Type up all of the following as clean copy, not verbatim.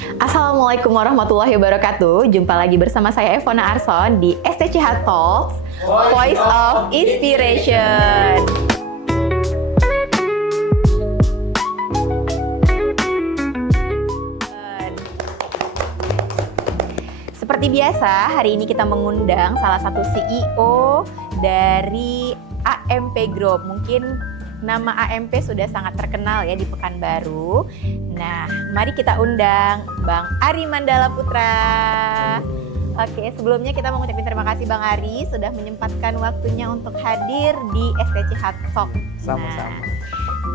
Assalamualaikum warahmatullahi wabarakatuh. Jumpa lagi bersama saya Evona Arson di STCH Talks, Voice of Inspiration. Seperti biasa, hari ini kita mengundang salah satu CEO dari AMP Group. Mungkin nama AMP sudah sangat terkenal ya di Pekanbaru. Nah, mari kita undang Bang Ari Mandala Putra. Oke, sebelumnya kita mau ngucapin terima kasih Bang Ari sudah menyempatkan waktunya untuk hadir di STCH Talk. Sama-sama.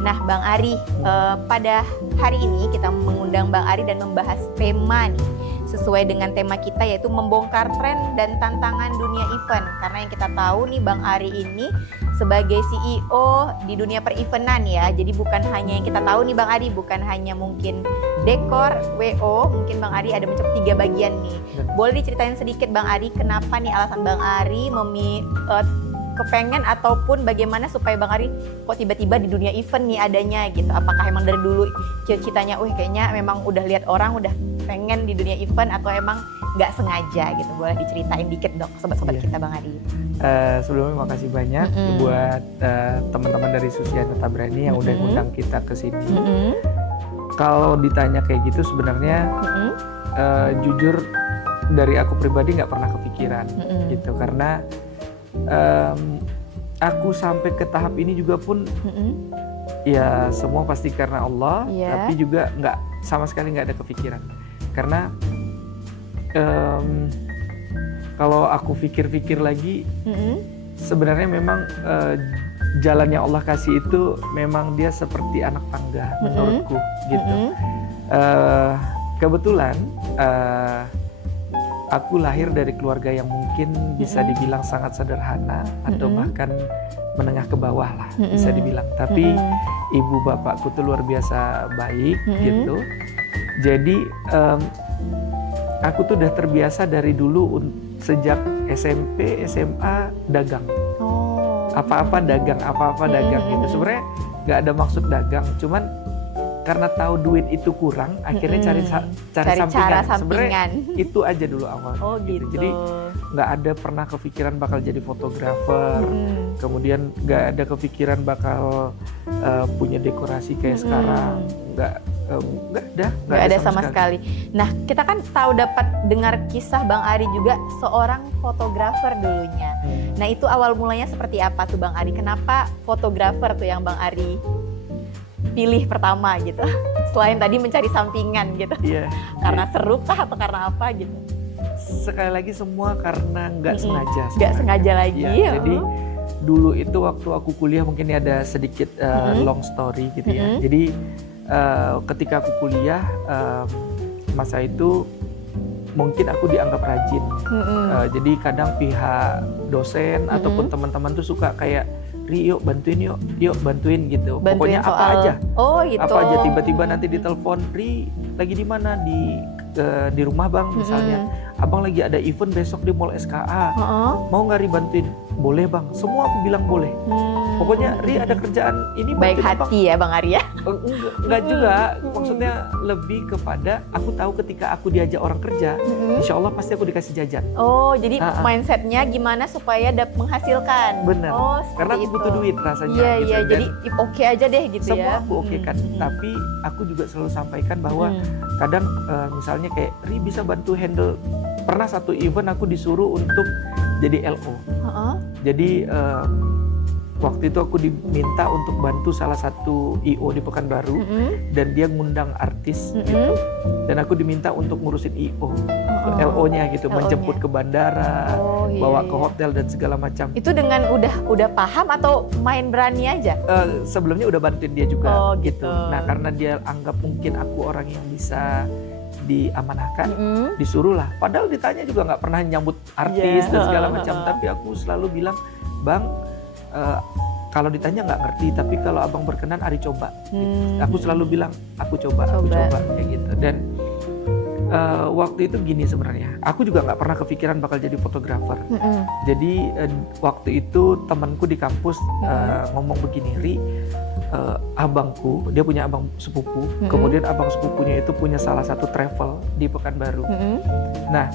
Nah, Bang Ari, pada hari ini kita mengundang Bang Ari dan membahas tema nih, sesuai dengan tema kita yaitu membongkar tren dan tantangan dunia event. Karena yang kita tahu nih Bang Ari ini sebagai CEO di dunia per-eventan ya. Jadi bukan hanya yang kita tahu nih Bang Ari, bukan hanya mungkin dekor, WO, mungkin Bang Ari ada mencakup 3 bagian nih. Boleh diceritain sedikit Bang Ari, kenapa nih alasan Bang Ari kepengen ataupun bagaimana supaya Bang Ari kok tiba-tiba di dunia event nih adanya gitu. Apakah emang dari dulu cita-citanya, kayaknya memang udah lihat orang udah pengen di dunia event atau emang nggak sengaja gitu. Boleh diceritain dikit dong sobat-sobat kita Bang Ari. Sebelumnya makasih banyak buat teman-teman dari Susiana Tabrani yang udah ngundang kita ke sini. Kalau ditanya kayak gitu sebenarnya jujur dari aku pribadi nggak pernah kepikiran gitu, karena aku sampai ke tahap ini juga pun ya semua pasti karena Allah, tapi juga nggak sama sekali nggak ada kepikiran, karena kalau aku pikir-pikir lagi sebenarnya memang jalannya Allah kasih itu memang dia seperti anak tangga menurutku gitu. Kebetulan aku lahir dari keluarga yang mungkin bisa dibilang sangat sederhana atau bahkan menengah ke bawah lah bisa dibilang. Tapi ibu bapakku tuh luar biasa baik gitu. Jadi aku tuh udah terbiasa dari dulu sejak SMP, SMA dagang. Apa-apa dagang gitu. Sebenarnya nggak ada maksud dagang, cuman karena tahu duit itu kurang, akhirnya cari sampingan. Sebenarnya itu aja dulu awal. Gitu. Jadi nggak ada pernah kepikiran bakal jadi fotografer, kemudian nggak ada kepikiran bakal punya dekorasi kayak sekarang, nggak ada sama sekali. Nah, kita kan tahu dapat dengar kisah Bang Ari juga seorang fotografer dulunya. Nah, itu awal mulanya seperti apa tuh Bang Ari? Kenapa fotografer tuh yang Bang Ari pilih pertama gitu? Selain tadi mencari sampingan gitu. Karena seru kah atau karena apa gitu? Sekali lagi semua karena nggak sengaja. Nggak sengaja lagi. Jadi dulu itu waktu aku kuliah mungkin ada sedikit long story gitu ya. Jadi ketika aku kuliah masa itu mungkin aku dianggap rajin. Jadi kadang pihak dosen ataupun teman-teman tuh suka kayak, Ri, yuk bantuin gitu. Pokoknya soal, apa aja. Gitu. Apa aja, tiba-tiba nanti ditelepon, Ri lagi di mana, di rumah Bang misalnya. Abang lagi ada event besok di Mall SKA. Mau nggak Ri bantuin? Boleh Bang. Semua aku bilang boleh. Pokoknya Ri ada kerjaan ini baik hati ya Bang Ari ya. Enggak juga, maksudnya lebih kepada aku tahu ketika aku diajak orang kerja, insya Allah pasti aku dikasih jajan. Jadi mindsetnya gimana supaya menghasilkan. Bener, karena aku butuh duit rasanya. Iya, jadi oke aja deh gitu semua ya. Semua aku oke kan, tapi aku juga selalu sampaikan bahwa kadang misalnya kayak Ri bisa bantu handle. Pernah satu event aku disuruh untuk jadi LO. Jadi waktu itu aku diminta untuk bantu salah satu IO di Pekanbaru dan dia ngundang artis gitu. Dan aku diminta untuk ngurusin IO, LO-nya gitu, menjemput ke bandara, bawa ke hotel dan segala macam. Itu dengan udah paham atau main berani aja? Sebelumnya udah bantuin dia juga gitu. Nah, karena dia anggap mungkin aku orang yang bisa diamanahkan, disuruh lah. Padahal ditanya juga nggak pernah nyambut artis dan segala macam. Tapi aku selalu bilang, Bang, kalau ditanya nggak ngerti, tapi kalau abang berkenan, Ari coba. Gitu. Aku selalu bilang, aku coba kayak gitu. Dan waktu itu gini sebenarnya, aku juga nggak pernah kepikiran bakal jadi fotografer. Jadi waktu itu temanku di kampus ngomong begini, Ri, abangku, dia punya abang sepupu, kemudian abang sepupunya itu punya salah satu travel di Pekanbaru. Nah,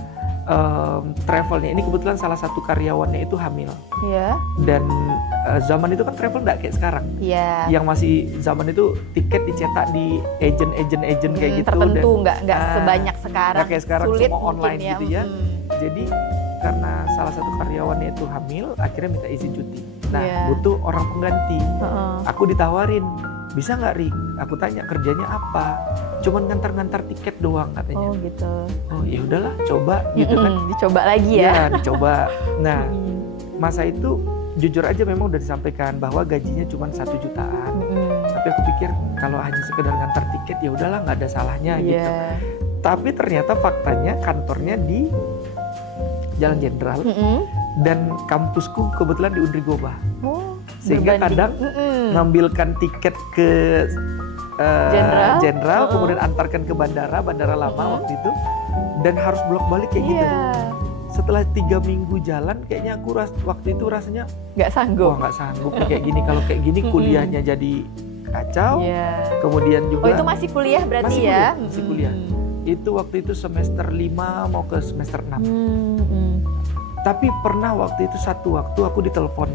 travelnya ini kebetulan salah satu karyawannya itu hamil. Iya. Dan zaman itu kan travel nggak kayak sekarang. Iya. Yang masih zaman itu tiket dicetak di agent kayak gitu. Tertentu, nggak sebanyak sekarang. Nggak kayak sekarang Sulit semua online ya. gitu ya. Jadi karena salah satu karyawannya itu hamil, akhirnya minta izin cuti. Nah, butuh orang pengganti. Aku ditawarin, bisa nggak Rik? Aku tanya kerjanya apa? Cuman ngantar-ngantar tiket doang katanya. Oh gitu. Oh ya udahlah, coba gitu kan. Dicoba lagi ya. Iya, dicoba. Nah, masa itu jujur aja memang udah disampaikan bahwa gajinya cuma 1 jutaan. Tapi aku pikir kalau hanya sekedar ngantar tiket ya udahlah, nggak ada salahnya gitu. Tapi ternyata faktanya kantornya di Jalan Jenderal dan kampusku kebetulan di Undri Gobah. Sehingga kadang ngambilkan tiket ke Jenderal, kemudian antarkan ke bandara lama waktu itu, dan harus bolak-balik kayak gitu. Setelah 3 minggu jalan, kayaknya aku waktu itu rasanya nggak sanggup. Wah, nggak sanggup nih kayak gini. Kalau kayak gini kuliahnya jadi kacau. Kemudian juga. Oh, itu masih kuliah berarti ya? Masih kuliah. Itu waktu itu semester 5 mau ke semester 6. Tapi pernah waktu itu satu waktu aku ditelepon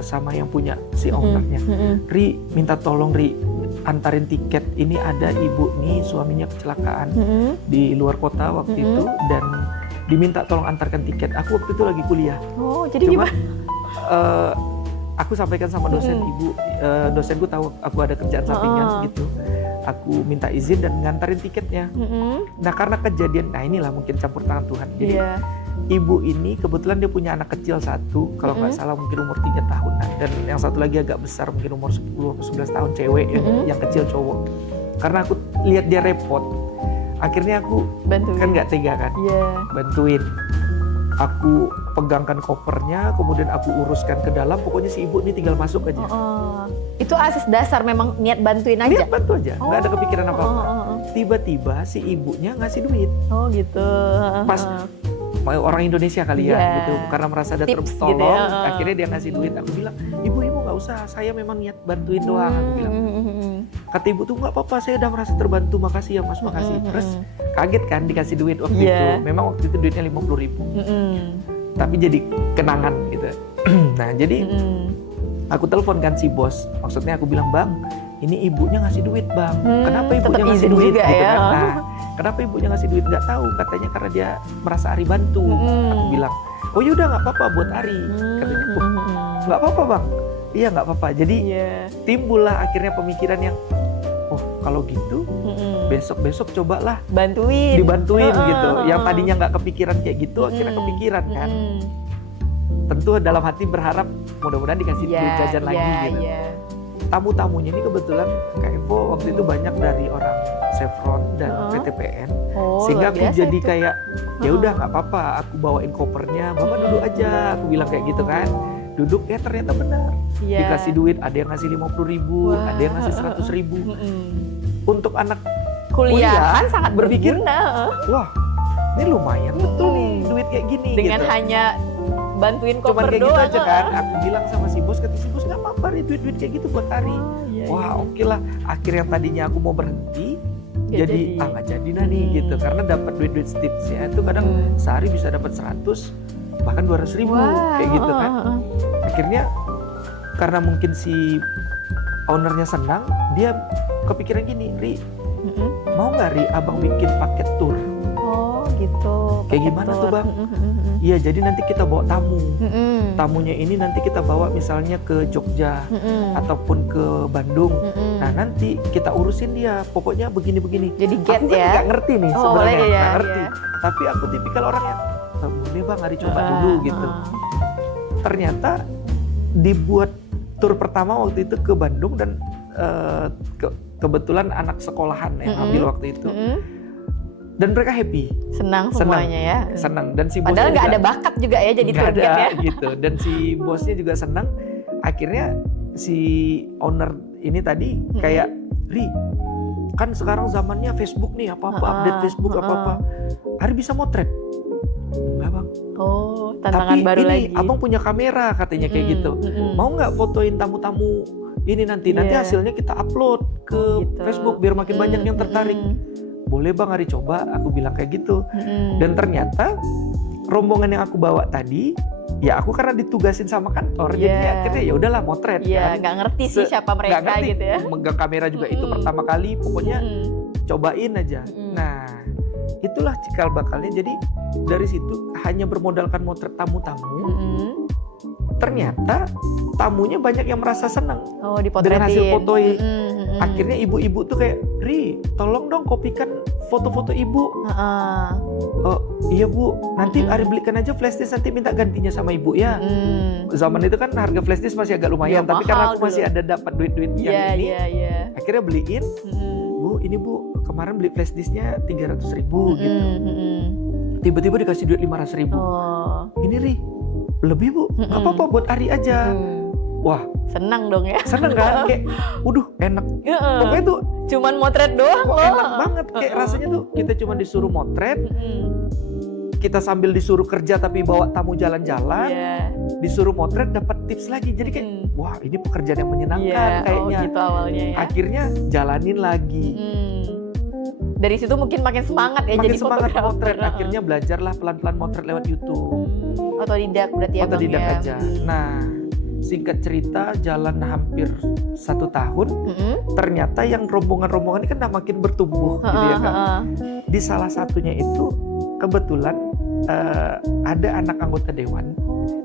sama yang punya si ownernya. Ri, minta tolong Ri, antarin tiket. Ini ada ibu nih, suaminya kecelakaan di luar kota waktu itu, dan diminta tolong antarkan tiket. Aku waktu itu lagi kuliah. Oh, jadi gimana? Aku sampaikan sama dosen ibu, dosenku tahu aku ada kerjaan sampingan gitu. Aku minta izin dan ngantarin tiketnya. Nah, karena kejadian, nah inilah mungkin campur tangan Tuhan. Jadi ibu ini kebetulan dia punya anak kecil satu, kalau nggak salah mungkin umur 3 tahunan, dan yang satu lagi agak besar mungkin umur 10-11 tahun cewek, yang kecil cowok. Karena aku lihat dia repot, akhirnya aku bantuin. Kan nggak tega kan, bantuin. Aku pegangkan kopernya, kemudian aku uruskan ke dalam, pokoknya si ibu ini tinggal masuk aja. Itu asas dasar memang niat bantuin aja? Niat bantu aja, nggak ada kepikiran apa-apa. Tiba-tiba si ibunya ngasih duit. Oh gitu. Pas orang Indonesia kali ya, gitu, karena merasa ada tertolong, gitu ya. Akhirnya dia ngasih duit. Aku bilang, ibu nggak usah, saya memang niat bantuin doang. Aku bilang, kata ibu tuh nggak apa-apa, saya udah merasa terbantu, makasih ya mas, makasih. Terus kaget kan dikasih duit waktu itu. Memang waktu itu duitnya 50.000, tapi jadi kenangan gitu. Nah jadi aku telepon kan si bos, maksudnya aku bilang, bang, ini ibunya ngasih duit bang, kenapa ibunya ngasih duit juga, gitu ya? Kan? Nah, kenapa ibunya ngasih duit? Nggak tahu, katanya karena dia merasa Ari bantu. Aku bilang, oh yaudah nggak apa-apa buat Ari, katanya. Nggak apa-apa bang, iya nggak apa-apa. Jadi timbullah akhirnya pemikiran yang, oh kalau gitu besok cobalah dibantuin gitu. Yang tadinya nggak kepikiran kayak gitu, akhirnya kepikiran kan. Tentu dalam hati berharap mudah-mudahan dikasih duit jajan lagi gitu. Tamu-tamunya ini kebetulan Kak Evo waktu itu banyak dari orang Chevron dan PTPN, sehingga aku jadi kayak ya udah nggak apa-apa, aku bawain kopernya, bapak duduk aja, aku bilang kayak gitu kan. Duduk ya ternyata benar, dikasih duit, ada yang ngasih 50.000, ada yang ngasih 100.000. Untuk anak kuliah kan sangat berpikir, berguna. wah ini lumayan betul nih duit kayak gini. Dengan gitu. hanya bantuin koper cuman kayak doang. gitu aja kan. Aku bilang sama si bos, kata si bos nggak apa-apa nih duit kayak gitu buat Ari. Wah oke lah. Akhirnya tadinya aku mau berhenti, jadi nggak jadi nih gitu. Karena dapat duit tipsnya itu kadang sehari bisa dapat 100 bahkan 200.000 kayak gitu kan. Akhirnya karena mungkin si ownernya senang, dia kepikiran gini, Ri, mau nggak Ri abang bikin paket tour? Oh gitu. Kayak gimana tuh bang? Iya, jadi nanti kita bawa tamu. Tamunya ini nanti kita bawa misalnya ke Jogja ataupun ke Bandung. Nah nanti kita urusin dia, pokoknya begini-begini. Jadi get aku kan ya? nggak ngerti nih sebenarnya, nggak ngerti. Ya. Tapi aku tipikal orang yang boleh bang, Ari coba dulu gitu. Ternyata dibuat tour pertama waktu itu ke Bandung dan kebetulan anak sekolahan yang ambil waktu itu. Dan mereka happy, senang semuanya ya. Senang, dan si bosnya padahal nggak ada bakat juga ya jadi tour guide ya. Gitu. Dan si bosnya juga senang. Akhirnya si owner ini tadi kayak, Ri, kan sekarang zamannya Facebook nih, apa-apa update Facebook apa-apa. Ari bisa motret? Enggak bang. Oh, tantangan tapi baru ini, lagi. Abang punya kamera katanya kayak gitu. Mau nggak fotoin tamu-tamu ini nanti hasilnya kita upload ke Gitu. Facebook biar makin banyak yang tertarik. Boleh Bang Ari coba, aku bilang kayak gitu. Dan ternyata rombongan yang aku bawa tadi, ya aku karena ditugasin sama kantor, jadi akhirnya ya udahlah motret kan. Nggak ngerti sih siapa mereka Nggak ngerti, gitu ya. megang kamera juga itu pertama kali, pokoknya cobain aja. Nah, itulah cikal bakalnya. Jadi dari situ hanya bermodalkan motret tamu-tamu, ternyata tamunya banyak yang merasa senang Dipotretin. dengan hasil fotoin. Akhirnya ibu-ibu tuh kayak, Ri, tolong dong kopikan foto-foto ibu. Oh iya Bu, nanti Ari belikan aja flash disk, nanti minta gantinya sama ibu ya. Zaman itu kan harga flash disk masih agak lumayan, tapi karena aku masih ada dapat duit-duit yang ini, akhirnya beliin. Bu, ini Bu, kemarin beli flash disknya 300.000 gitu. Tiba-tiba dikasih duit 500.000. Ini Ri, lebih Bu, nggak apa-apa buat Ari aja. Wah, senang dong ya. seneng kan? Kayak, enak. Pokoknya tuh cuman motret doang loh. enak banget. Kayak rasanya tuh kita cuma disuruh motret, kita sambil disuruh kerja tapi bawa tamu jalan-jalan, disuruh motret dapat tips lagi. Jadi kayak, wah ini pekerjaan yang menyenangkan kayaknya. Gitu awalnya ya. Akhirnya jalanin lagi. Dari situ mungkin makin semangat ya Makin jadi semangat fotografer. motret. Akhirnya belajarlah pelan-pelan motret lewat YouTube. Otodidak berarti ya Bang Otodidak ya. aja. Nah, singkat cerita jalan hampir 1 tahun, ternyata yang rombongan-rombongan ini kan makin bertumbuh gitu ya Kak. Di salah satunya itu kebetulan ada anak anggota dewan.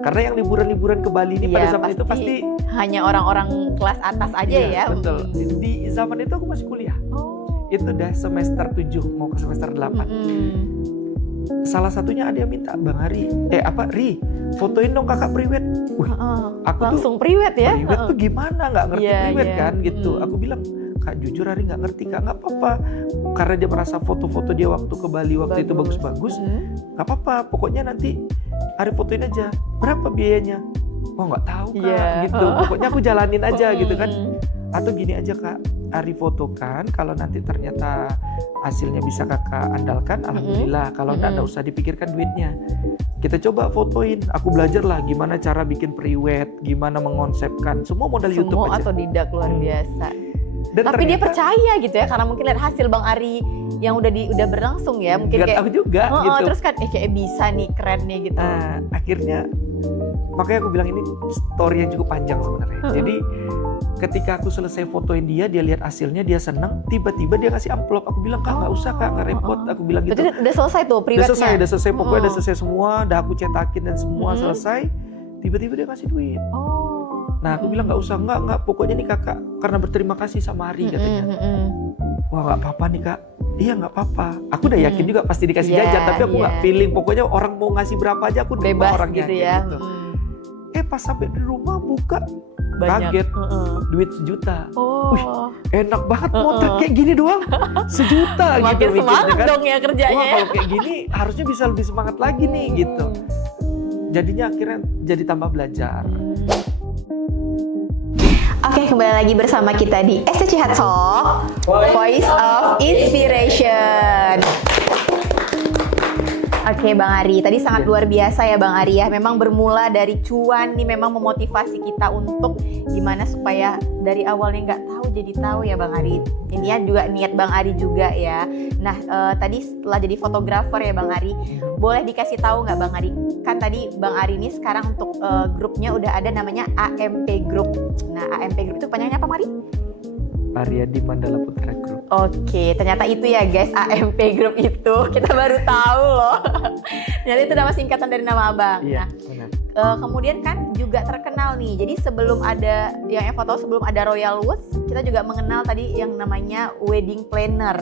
Karena yang liburan-liburan ke Bali ini pada zaman itu pasti hanya orang-orang kelas atas aja ya. Betul. Di zaman itu aku masih kuliah. Itu udah semester 7 mau ke semester 8. Salah satunya ada yang minta, Bang Ari, Ri, fotoin dong kakak priwet. Aku langsung priwet ya. Priwet tuh gimana? Nggak ngerti priwet kan gitu. Aku bilang, Kak jujur Ari nggak ngerti Kak, nggak apa-apa. Karena dia merasa foto-foto dia waktu ke Bali waktu itu bagus-bagus, nggak apa-apa. Pokoknya nanti Ari fotoin aja. Berapa biayanya? Oh nggak tahu Kak, gitu. Pokoknya aku jalanin aja gitu kan. Atau gini aja Kak, Ari fotokan, kalau nanti ternyata hasilnya bisa kakak andalkan, alhamdulillah. Kalau nggak usah dipikirkan duitnya. Kita coba fotoin. Aku belajar lah gimana cara bikin priwet, gimana mengonsepkan, semua modal YouTube aja. Semua otodidak luar biasa. Dan tapi ternyata, dia percaya gitu ya, karena mungkin lihat hasil Bang Ari yang udah berlangsung ya, mungkin kayak aku juga gitu. Terus kan kayak bisa nih, keren nih gitu. Nah, akhirnya makanya aku bilang ini story yang cukup panjang sebenarnya. Jadi ketika aku selesai fotoin dia lihat hasilnya, dia seneng, tiba-tiba dia ngasih amplop. Aku bilang, Kak nggak usah Kak, nggak repot. Aku bilang gitu. Berarti udah selesai tuh priwetnya? Udah selesai, pokoknya udah selesai semua, udah aku cetakin dan semua selesai. Tiba-tiba dia ngasih duit. Nah aku bilang nggak usah, nggak, pokoknya nih kakak karena berterima kasih sama Ari katanya. Wah nggak apa-apa nih Kak. Iya nggak apa-apa. Aku udah yakin juga pasti dikasih jajan, tapi aku nggak feeling. Pokoknya orang mau ngasih berapa aja aku bebas orangnya gitu ya. Gitu. Pas sampai di rumah buka, banyak. Kaget, duit 1 juta. Wih, enak banget motret kayak gini doang, 1 juta gitu. Makin semangat kan. dong ya kerjanya. Wah kalau kayak gini harusnya bisa lebih semangat lagi nih gitu. Jadinya akhirnya jadi tambah belajar. Oke, kembali lagi bersama kita di SCH Talk, Voice of Inspiration. Oke Bang Ari, tadi sangat luar biasa ya Bang Ari ya. Memang bermula dari cuan nih, memang memotivasi kita untuk gimana supaya dari awalnya nggak tahu jadi tahu ya Bang Ari. Ini juga niat Bang Ari juga ya. Nah tadi setelah jadi fotografer ya Bang Ari, boleh dikasih tahu nggak Bang Ari? Kan tadi Bang Ari ini sekarang untuk grupnya udah ada namanya AMP Group. Nah AMP Group itu panjangnya apa Mari? Aryadi Mandala Putra Group. Oke, ternyata itu ya guys, AMP Group itu. Kita baru tahu loh. Ternyata itu nama singkatan dari nama abang. Iya, nah, kemudian kan juga terkenal nih. Jadi sebelum ada yang foto, sebelum ada Royal Woods, kita juga mengenal tadi yang namanya wedding planner.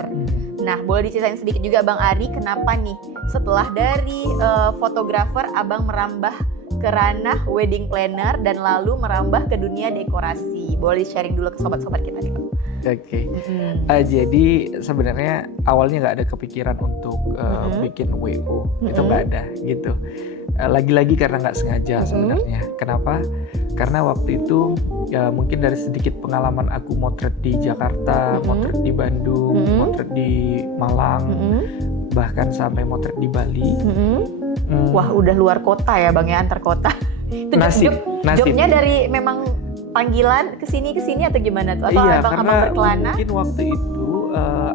Nah, boleh diceritain sedikit juga Bang Ari, kenapa nih setelah dari fotografer abang merambah ke ranah wedding planner dan lalu merambah ke dunia dekorasi. Boleh sharing dulu ke sobat-sobat kita nih Bang. Oke. Jadi sebenarnya awalnya nggak ada kepikiran untuk bikin WO, itu nggak ada gitu. Lagi-lagi karena nggak sengaja sebenarnya. Kenapa? Karena waktu itu ya mungkin dari sedikit pengalaman aku motret di Jakarta, motret di Bandung, motret di Malang, bahkan sampai motret di Bali. Wah udah luar kota ya Bang ya, antar kota. Itu nasib. jobnya dari memang panggilan kesini atau gimana tuh? Atau Iya, abang karena berkelana? mungkin waktu itu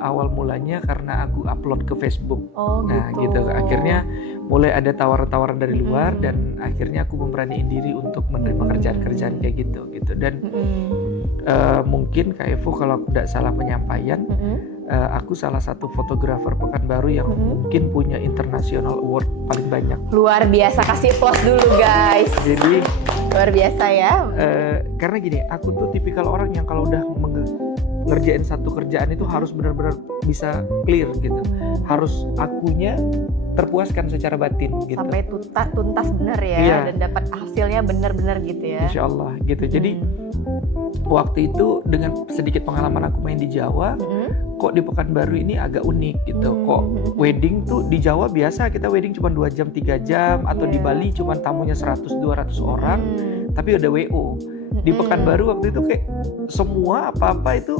awal mulanya karena aku upload ke Facebook. Oh Nah, gitu. gitu. Akhirnya mulai ada tawaran-tawaran dari luar dan akhirnya aku memberaniin diri untuk menerima kerjaan-kerjaan kayak gitu. Dan mungkin Kak Evo kalau aku tidak salah penyampaian, aku salah satu fotografer Pekanbaru yang mungkin punya international award paling banyak. Luar biasa, kasih applause dulu guys. Jadi Luar biasa ya. karena gini, aku tuh tipikal orang yang kalau udah ngerjain satu kerjaan itu harus benar-benar bisa clear gitu. Harus akunya terpuaskan secara batin gitu. Sampai tuntas bener ya, Iya. dan dapat hasilnya bener-bener gitu ya. Insya Allah gitu. Jadi waktu itu dengan sedikit pengalaman aku main di Jawa, kok di Pekanbaru ini agak unik gitu. Kok wedding tuh di Jawa biasa kita wedding cuma 2 jam 3 jam, atau di Bali cuma tamunya 100-200 orang, tapi ada WO. Di Pekanbaru waktu itu kayak semua apa-apa itu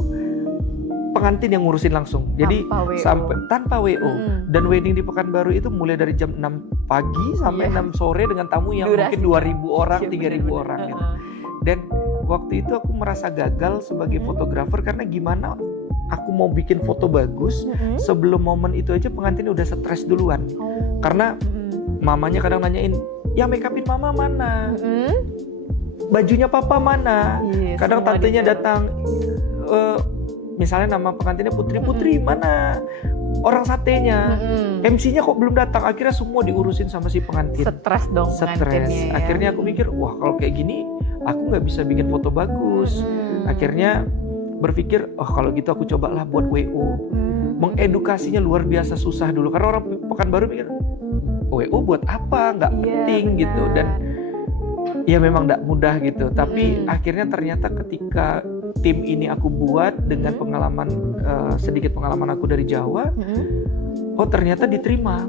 pengantin yang ngurusin langsung. Jadi sampai tanpa WO. Dan wedding di Pekanbaru itu mulai dari jam 6 pagi sampai 6 sore dengan tamu yang mungkin 2.000 orang, 3.000 orang gitu. Dan waktu itu aku merasa gagal sebagai fotografer karena gimana aku mau bikin foto bagus sebelum momen itu aja pengantin udah stres duluan. Karena mamanya kadang nanyain, "Ya make upin mama mana? Bajunya papa mana?" Kadang tantenya datang, misalnya nama pengantinnya Putri mana? Orang satenya, MC-nya kok belum datang. Akhirnya semua diurusin sama si pengantin. Stres dong pengantinnya ya. Akhirnya aku mikir, wah kalau kayak gini aku nggak bisa bikin foto bagus. Akhirnya berpikir, oh kalau gitu aku cobalah buat WO. Mengedukasinya luar biasa susah dulu karena orang Pekanbaru mikir, WO buat apa? Nggak penting gitu. Dan ya memang nggak mudah gitu. Tapi akhirnya ternyata ketika tim ini aku buat dengan pengalaman sedikit pengalaman aku dari Jawa, oh ternyata diterima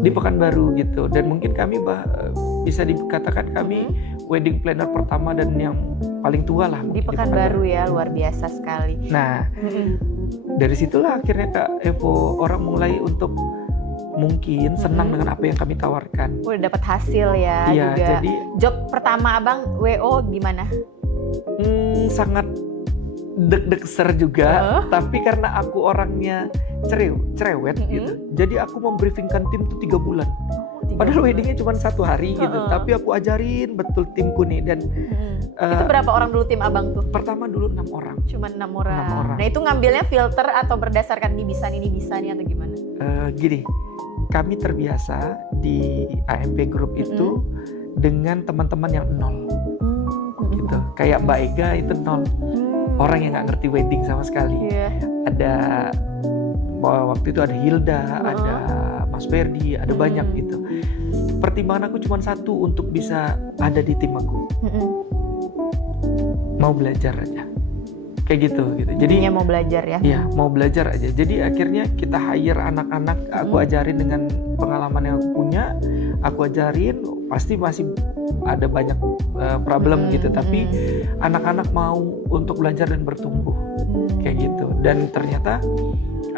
di Pekanbaru gitu. Dan mungkin kami bisa dikatakan kami wedding planner pertama dan yang paling tua lah di Pekanbaru ya, luar biasa sekali. Nah, dari situlah akhirnya Kak Evo orang mulai untuk mungkin senang dengan apa yang kami tawarkan. Udah dapat hasil ya Iya, juga. jadi job pertama abang WO gimana? Sangat deg-degser juga, tapi karena aku orangnya cerewet gitu, jadi aku membriefingkan tim tuh 3 bulan. Padahal weddingnya cuma 1 hari gitu, tapi aku ajarin betul timku nih. Dan itu berapa orang dulu tim abang tuh? pertama dulu 6 orang. Cuma 6 orang. 6 orang. Nah itu ngambilnya filter atau berdasarkan ini bisa nih atau gimana? Gini, kami terbiasa di AMP Group itu dengan teman-teman yang 0 gitu. Kayak Mbak Ega itu 0, orang yang nggak ngerti wedding sama sekali. Ada waktu itu ada Hilda, ada Mas Ferdi, ada banyak gitu. Pertimbangan aku cuma satu untuk bisa ada di tim aku, mau belajar aja, kayak gitu. Jadi mau belajar ya? Iya, mau belajar aja. Jadi akhirnya kita hire anak-anak, aku ajarin dengan pengalaman yang aku punya, aku ajarin. Pasti masih ada banyak problem gitu, tapi anak-anak mau untuk belajar dan bertumbuh, kayak gitu. Dan ternyata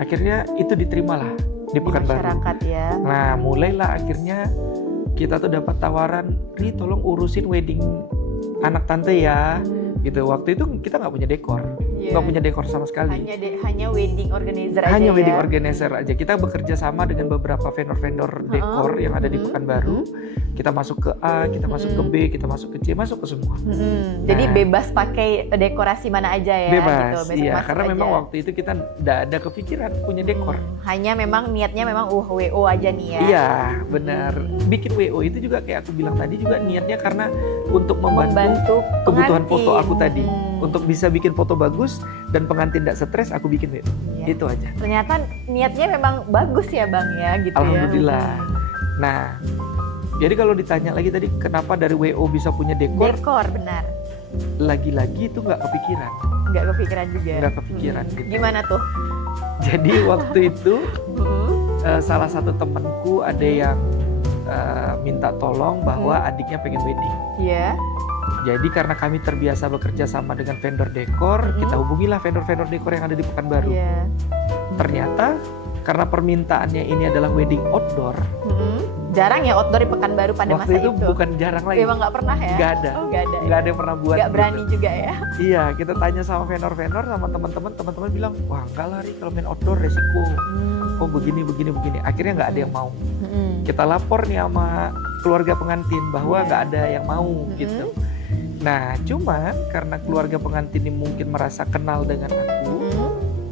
akhirnya itu diterima lah di Pekanbaru. Masyarakat ya. Nah, mulailah akhirnya kita tuh dapat tawaran, "Ri, tolong urusin wedding anak tante ya." Gitu. Waktu itu kita nggak punya dekor, nggak punya dekor sama sekali. Hanya wedding organizer aja. Hanya wedding ya? organizer aja. Kita bekerja sama dengan beberapa vendor-vendor dekor yang ada di Pekanbaru. Kita masuk ke A, kita masuk ke B, kita masuk ke C, masuk ke semua. Jadi bebas pakai dekorasi mana aja ya? Bebas, gitu. iya. Masuk Karena aja. memang waktu itu kita nggak ada kepikiran punya dekor. Hanya memang niatnya memang WO aja nih ya. Iya, benar. Bikin WO itu juga kayak aku bilang tadi juga niatnya karena untuk membantu kebutuhan pengantin. foto aku tadi. Untuk bisa bikin foto bagus dan pengantin tidak stres, aku bikin WO. Iya. Itu aja. Ternyata niatnya memang bagus ya Bang ya, gitu Alhamdulillah. ya. Nah, jadi kalau ditanya lagi tadi kenapa dari WO bisa punya dekor, Dekor benar. lagi-lagi itu nggak kepikiran. Nggak kepikiran juga. Nggak kepikiran gitu. Gimana tuh? Jadi waktu itu salah satu temanku ada yang minta tolong bahwa adiknya pengen wedding. Iya. Jadi karena kami terbiasa bekerja sama dengan vendor dekor, kita hubungilah vendor-vendor dekor yang ada di Pekanbaru. Iya. Ternyata karena permintaannya ini adalah wedding outdoor, Jarang ya outdoor di Pekanbaru pada waktu masa itu bukan jarang lagi. Emang nggak pernah ya? Nggak ada. Oh, nggak ada. Nggak ada yang pernah buat. Nggak berani gitu. juga ya? Iya, kita tanya sama vendor-vendor, sama teman-teman bilang, wah enggak lah Ri, kalau main outdoor resiko. Oh begini. Akhirnya nggak ada yang mau. Kita lapor nih sama keluarga pengantin bahwa nggak ada yang mau gitu. Nah, cuman karena keluarga pengantin ini mungkin merasa kenal dengan aku,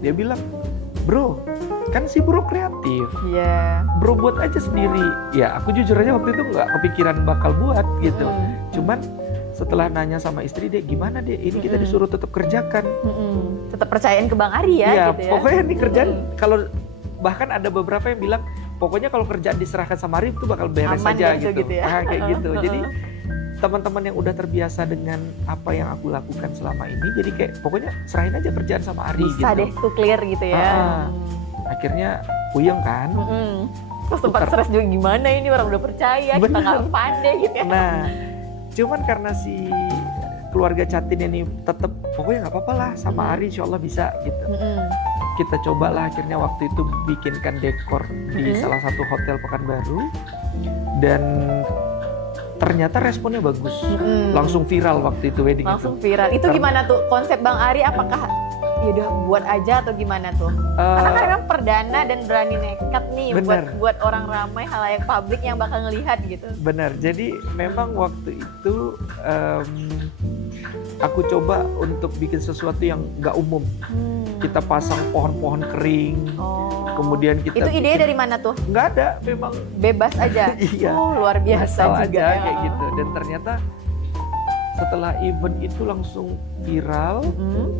dia bilang, bro, kan si bro kreatif, bro buat aja sendiri. Ya, aku jujur aja waktu itu nggak kepikiran bakal buat gitu. Cuman setelah nanya sama istri, dia gimana deh, ini kita disuruh tetap kerjakan. Tetap percayain ke Bang Ari ya, Iya, gitu ya. pokoknya nih kerjaan kalau bahkan ada beberapa yang bilang, pokoknya kalau kerjaan diserahkan sama Ari itu bakal beres aman aja gitu ya. Nah, kayak gitu. Jadi teman-teman yang udah terbiasa dengan apa yang aku lakukan selama ini, jadi kayak pokoknya serahin aja kerjaan sama Ari bisa gitu. deh tuh clear gitu ya. Akhirnya puyeng kan. Terus sempat stres juga, gimana ini orang udah percaya, kita nggak pandai gitu ya. Nah, cuman karena si keluarga Catin ini tetap pokoknya nggak apa-apa lah sama Ari, insya Allah bisa gitu. Kita cobalah akhirnya waktu itu bikinkan dekor di salah satu hotel Pekanbaru, dan ternyata responnya bagus. Langsung viral waktu itu wedding Langsung itu. viral. Itu gimana tuh konsep Bang Ari? Apakah ya udah buat aja atau gimana tuh? Karena kan memang perdana dan berani nekat nih buat orang ramai, halayak publik yang bakal ngelihat gitu. Benar. Jadi memang waktu itu aku coba untuk bikin sesuatu yang nggak umum. Kita pasang pohon-pohon kering. Kemudian kita itu ide dari mana tuh? Nggak ada, memang bebas aja. Iya. Luar biasa Asal juga aja ya. kayak gitu. Dan ternyata setelah event itu langsung viral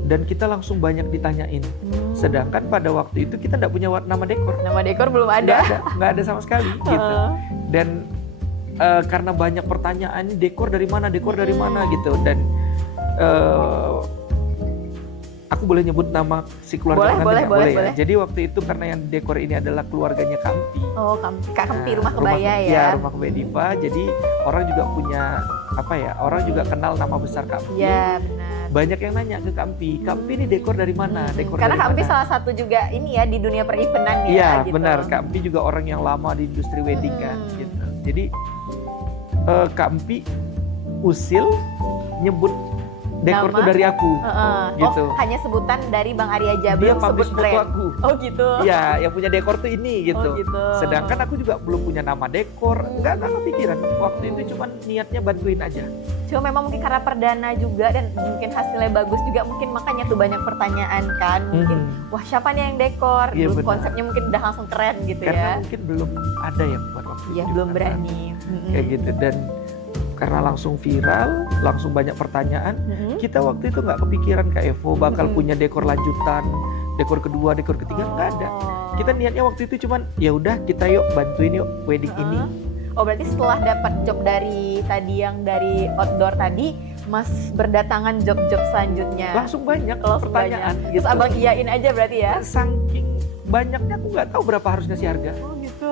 dan kita langsung banyak ditanyain. Sedangkan pada waktu itu kita nggak punya nama dekor. Nama dekor belum ada. Nggak ada sama sekali gitu. Dan karena banyak pertanyaan, dekor dari mana gitu. Dan aku boleh nyebut nama si keluarga boleh, ya. Jadi waktu itu karena yang dekor ini adalah keluarganya Kampi. Oh, Kak Kampi, rumah kebaya ya. Ya, rumah kebaya Diva. Jadi orang juga punya orang juga kenal nama besar Kampi. Iya, benar. Banyak yang nanya ke Kampi ini dekor dari mana? Karena Kampi salah satu juga ini ya di dunia per-evenan ya. Iya, gitu. benar. Kampi juga orang yang lama di industri wedding kan gitu. Jadi Kampi usil nyebut dekor tuh dari aku, gitu. Oh, hanya sebutan dari Bang Ari aja, Dia belum publish sebut brand. foto aku. Oh gitu. Iya, yang punya dekor tuh ini gitu. Oh gitu. Sedangkan aku juga belum punya nama dekor, nggak kepikiran. Waktu itu cuman niatnya bantuin aja. Cuma memang mungkin karena perdana juga dan mungkin hasilnya bagus juga, mungkin makanya tuh banyak pertanyaan kan. Mungkin wah siapa nih yang dekor? Iya, Dulu benar. konsepnya mungkin udah langsung keren gitu Karena ya. mungkin belum ada yang buat waktu Iya, itu. belum Karena berani. kayak gitu. Dan karena langsung viral, langsung banyak pertanyaan, kita waktu itu nggak kepikiran Kak Evo bakal punya dekor lanjutan, dekor kedua, dekor ketiga, nggak ada. Kita niatnya waktu itu cuman ya udah kita yuk bantuin yuk wedding ini. Oh berarti setelah dapat job dari tadi yang dari outdoor tadi, Mas berdatangan job-job selanjutnya. Langsung banyak Langsung pertanyaan. banyak. Terus abang iyain aja berarti ya? Saking banyaknya aku nggak tahu berapa harus ngasih harga. Oh gitu.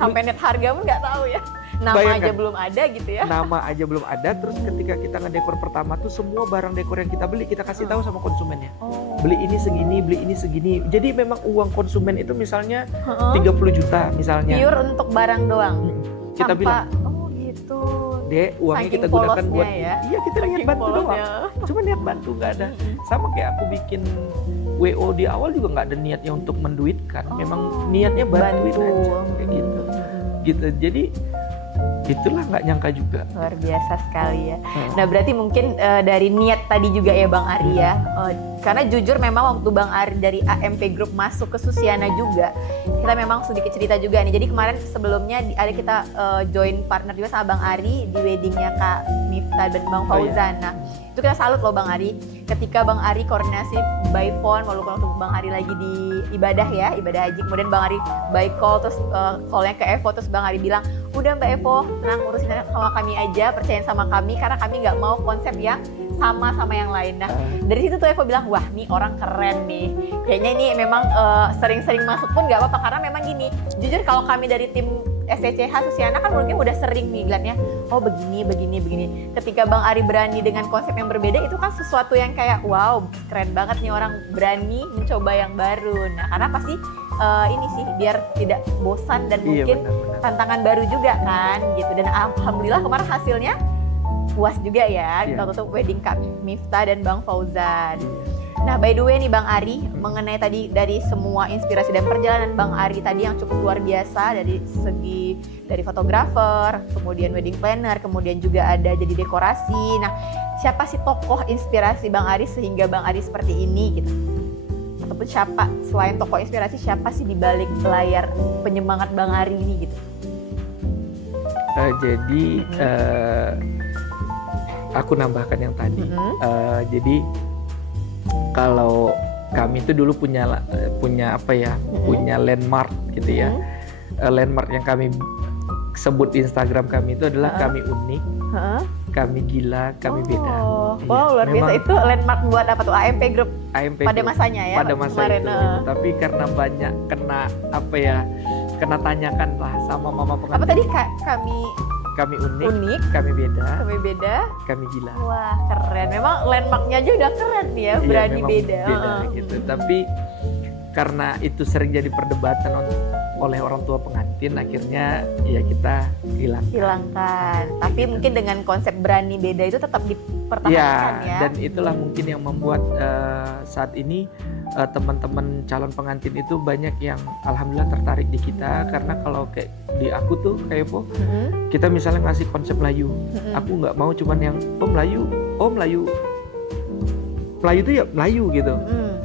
Sampai net harga pun nggak tahu ya. Nama Bayangkan, aja belum ada gitu ya. Nama aja belum ada, terus ketika kita ngedekor pertama tuh semua barang dekor yang kita beli kita kasih tahu sama konsumennya. Beli ini segini, beli ini segini. Jadi memang uang konsumen itu misalnya 30 juta misalnya. Pure untuk barang doang. Kita bilang, oh gitu. Dek, uangnya Saking kita gunakan buat ya. Iya, kita niat bantu doang. Cuma niat bantu nggak ada. Sama kayak aku bikin WO di awal juga nggak ada niatnya untuk menduitkan. Memang niatnya bantuin aja kayak gitu. Gitu. Jadi itulah nggak nyangka juga. Luar biasa sekali ya. Nah berarti mungkin dari niat tadi juga ya Bang Ari ya. Karena jujur memang waktu Bang Ari dari AMP Group masuk ke Susiana juga, kita memang sedikit cerita juga nih. Jadi kemarin sebelumnya ada kita join partner juga sama Bang Ari di weddingnya Kak Miftah dan Bang Fauzan. Nah itu kita salut loh Bang Ari. Ketika Bang Ari koordinasi by phone, walaupun waktu Bang Ari lagi di ibadah ya, ibadah haji, kemudian Bang Ari by call, terus callnya ke Evo, terus Bang Ari bilang, udah Mbak Evo, tenang urusin sama kami aja, percayain sama kami, karena kami nggak mau konsep yang sama yang lain. Nah dari situ tuh Evo bilang, wah nih orang keren nih, kayaknya ini memang sering-sering masuk pun nggak apa-apa, karena memang gini, jujur kalau kami dari tim SCCH Susiana kan mungkin udah sering nih liatnya, oh begini. Ketika Bang Ari berani dengan konsep yang berbeda, itu kan sesuatu yang kayak wow, keren banget nih orang berani mencoba yang baru. Nah karena pasti ini sih biar tidak bosan dan Iya, mungkin benar-benar. tantangan baru juga kan gitu. Dan alhamdulillah kemarin hasilnya puas juga ya. Iya. Kita tutup wedding cup Miftah dan Bang Fauzan. Nah, by the way nih Bang Ari, mengenai tadi dari semua inspirasi dan perjalanan Bang Ari tadi yang cukup luar biasa dari segi dari fotografer, kemudian wedding planner, kemudian juga ada jadi dekorasi. Nah, siapa sih tokoh inspirasi Bang Ari sehingga Bang Ari seperti ini gitu? Ataupun siapa selain tokoh inspirasi, siapa sih di balik layar penyemangat Bang Ari ini gitu? Jadi aku nambahkan yang tadi. Jadi kalau kami itu dulu punya apa ya, punya landmark gitu ya. Landmark yang kami sebut di Instagram kami itu adalah kami unik, kami gila, kami beda. Wow, luar biasa. Itu landmark buat apa tuh? AMP Group AMP pada Group, masanya ya? pada masa kemarin, itu. Tapi karena banyak kena apa ya, kena tanyakan lah sama mama pengantin. apa tadi Kami unik, unik, kami beda, kami beda. kami gila. Wah, keren. Memang landmarknya aja udah keren nih ya, Iya, berani memang beda. gitu. Tapi karena itu sering jadi perdebatan oleh orang tua pengantin, akhirnya ya kita hilangkan. Tapi mungkin dengan konsep berani beda itu tetap dipertahankan ya. Dan itulah mungkin yang membuat saat ini teman-teman calon pengantin itu banyak yang alhamdulillah tertarik di kita. Karena kalau kayak di aku tuh kayak kita misalnya ngasih konsep Melayu, aku nggak mau cuman yang Melayu itu ya Melayu gitu.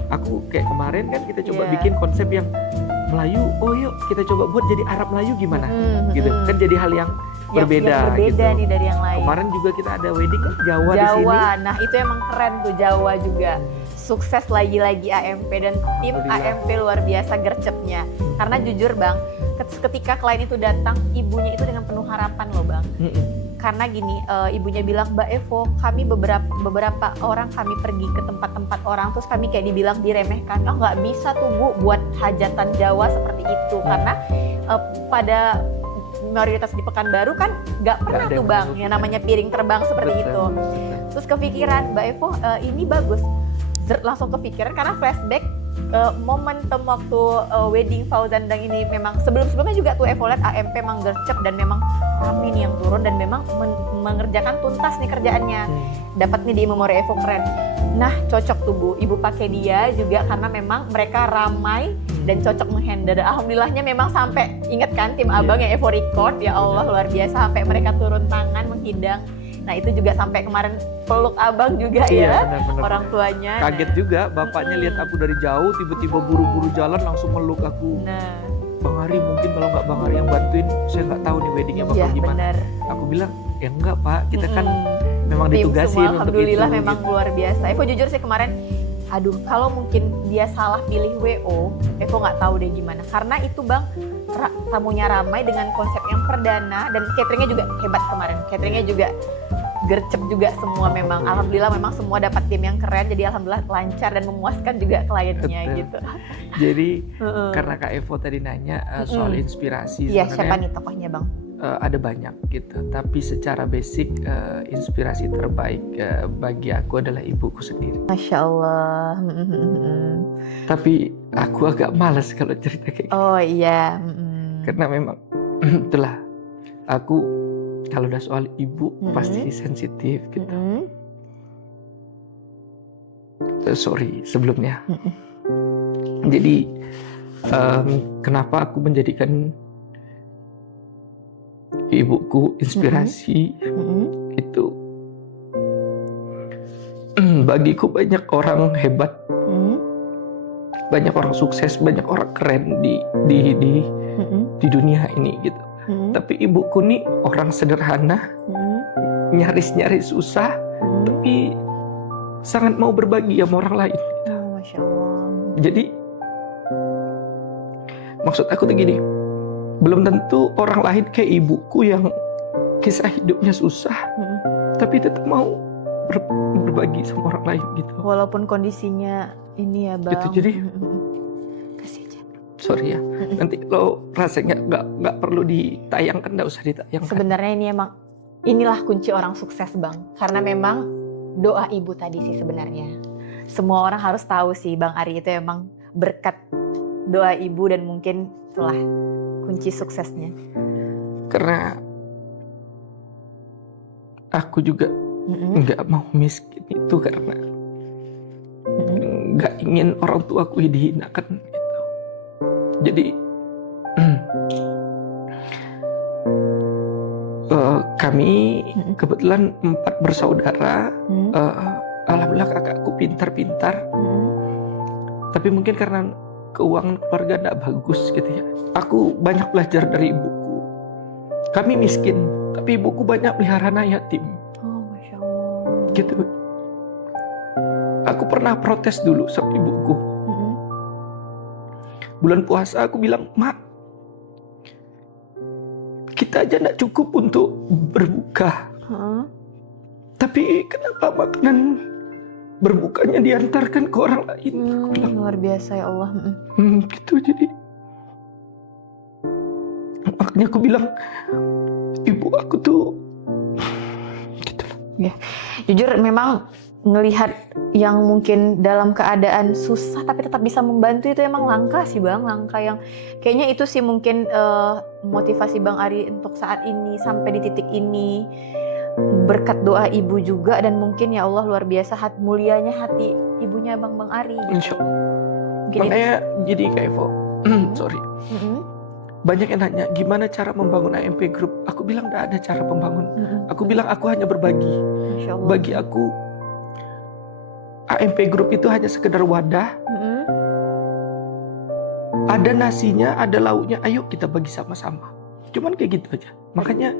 Aku kayak kemarin kan kita coba bikin konsep yang Melayu, yuk kita coba buat jadi Arab Melayu gimana, gitu kan, jadi hal yang berbeda gitu. Nih dari yang lain. Kemarin juga kita ada wedding kan Jawa di sini. Nah itu emang keren tuh, Jawa juga sukses lagi-lagi AMP dan tim AMP luar biasa gercepnya. Karena jujur Bang, ketika klien itu datang, ibunya itu dengan penuh harapan loh Bang. Karena gini, ibunya bilang, Mbak Evo, kami beberapa orang kami pergi ke tempat-tempat orang, terus kami kayak dibilang diremehkan, nggak bisa tuh Bu buat hajatan Jawa seperti itu. Karena pada mayoritas di Pekanbaru kan nggak pernah tuh Bang, yang namanya piring terbang seperti itu. Terus kepikiran, Mbak Evo, ini bagus. Langsung kepikiran karena flashback momentum waktu wedding Fauzan dan ini memang sebelum-sebelumnya juga tuh Evo lihat AMP memang gercep dan memang kami nih yang turun dan memang mengerjakan tuntas nih kerjaannya. Dapat nih di memori Evo keren. Nah cocok tuh Bu, Ibu pakai dia juga karena memang mereka ramai dan cocok menghandle. Alhamdulillahnya memang sampai inget kan tim abang yang Evo record, ya Allah luar biasa sampai mereka turun tangan menghidang. Nah itu juga sampai kemarin peluk abang juga ya, benar. Orang tuanya. Kaget juga, bapaknya lihat aku dari jauh, tiba-tiba buru-buru jalan langsung meluk aku. Bang Ari mungkin kalau nggak Bang Ari yang bantuin, saya nggak tahu nih weddingnya bakal gimana. Benar. Aku bilang, ya enggak Pak, kita kan memang ditugasin untuk itu. Alhamdulillah memang luar biasa. Evo jujur sih kemarin, aduh kalau mungkin dia salah pilih WO, Evo nggak tahu deh gimana. Karena itu Bang, tamunya ramai dengan konsep yang perdana dan cateringnya juga hebat kemarin. Cateringnya juga gercep juga semua memang. Alhamdulillah memang semua dapat tim yang keren, jadi alhamdulillah lancar dan memuaskan juga kliennya. Betul. Gitu. Jadi karena Kak Evo tadi nanya soal inspirasi, iya siapa nih tokohnya Bang? Ada banyak gitu, tapi secara basic inspirasi terbaik bagi aku adalah ibuku sendiri. Masya Allah. Tapi aku agak malas kalau cerita kayak gitu. Oh iya. Karena memang itulah aku kalau udah soal ibu pasti sensitif gitu. Sorry sebelumnya. Jadi kenapa aku menjadikan ibuku inspirasi itu bagiku banyak orang hebat, banyak orang sukses, banyak orang keren di dunia ini gitu. Tapi ibuku nih orang sederhana, nyaris-nyaris susah, tapi sangat mau berbagi sama orang lain. Gitu. Masya Allah. Jadi maksud aku tuh gini, belum tentu orang lain kayak ibuku yang kisah hidupnya susah, tapi tetap mau berbagi sama orang lain gitu. Walaupun kondisinya ini ya Bang. Gitu, jadi sorry ya, nanti kalau rasanya nggak perlu ditayangkan, nggak usah ditayangkan. Sebenarnya ini emang inilah kunci orang sukses Bang, karena memang doa ibu tadi sih sebenarnya. Semua orang harus tahu sih Bang Ari itu emang berkat doa ibu dan mungkin itulah kunci suksesnya. Karena aku juga nggak mau miskin itu karena nggak ingin orang tuaku dihinakan gitu. Jadi kami kebetulan 4 bersaudara. Alhamdulillah kakakku pintar-pintar. Tapi mungkin karena keuangan keluarga tidak bagus gitu ya. Aku banyak belajar dari ibuku. Kami miskin, tapi ibuku banyak pelihara anak yatim. Oh, Masya Allah. Gitu. Aku pernah protes dulu sama ibuku. Bulan puasa aku bilang, "Mak, kita aja tidak cukup untuk berbuka. Tapi kenapa makanan berbukanya diantarkan ke orang lain?" Aku bilang, Luar biasa ya Allah. Gitu jadi. Makanya aku bilang, ibu aku tuh gitu lah. Ya, jujur memang ngelihat yang mungkin dalam keadaan susah tapi tetap bisa membantu itu emang langka sih Bang, langka yang kayaknya itu sih mungkin motivasi Bang Ari untuk saat ini sampai di titik ini berkat doa ibu juga dan mungkin ya Allah luar biasa mulianya hati ibunya Bang Ari gitu. Insya Allah. Makanya jadi kayak sorry. Banyak yang nanya gimana cara membangun AMP Group. Aku bilang tidak ada cara pembangun. Aku bilang aku hanya berbagi. Bagi aku AMP Group itu hanya sekedar wadah. Ada nasinya, ada lauknya, ayo kita bagi sama-sama. Cuman kayak gitu aja. Makanya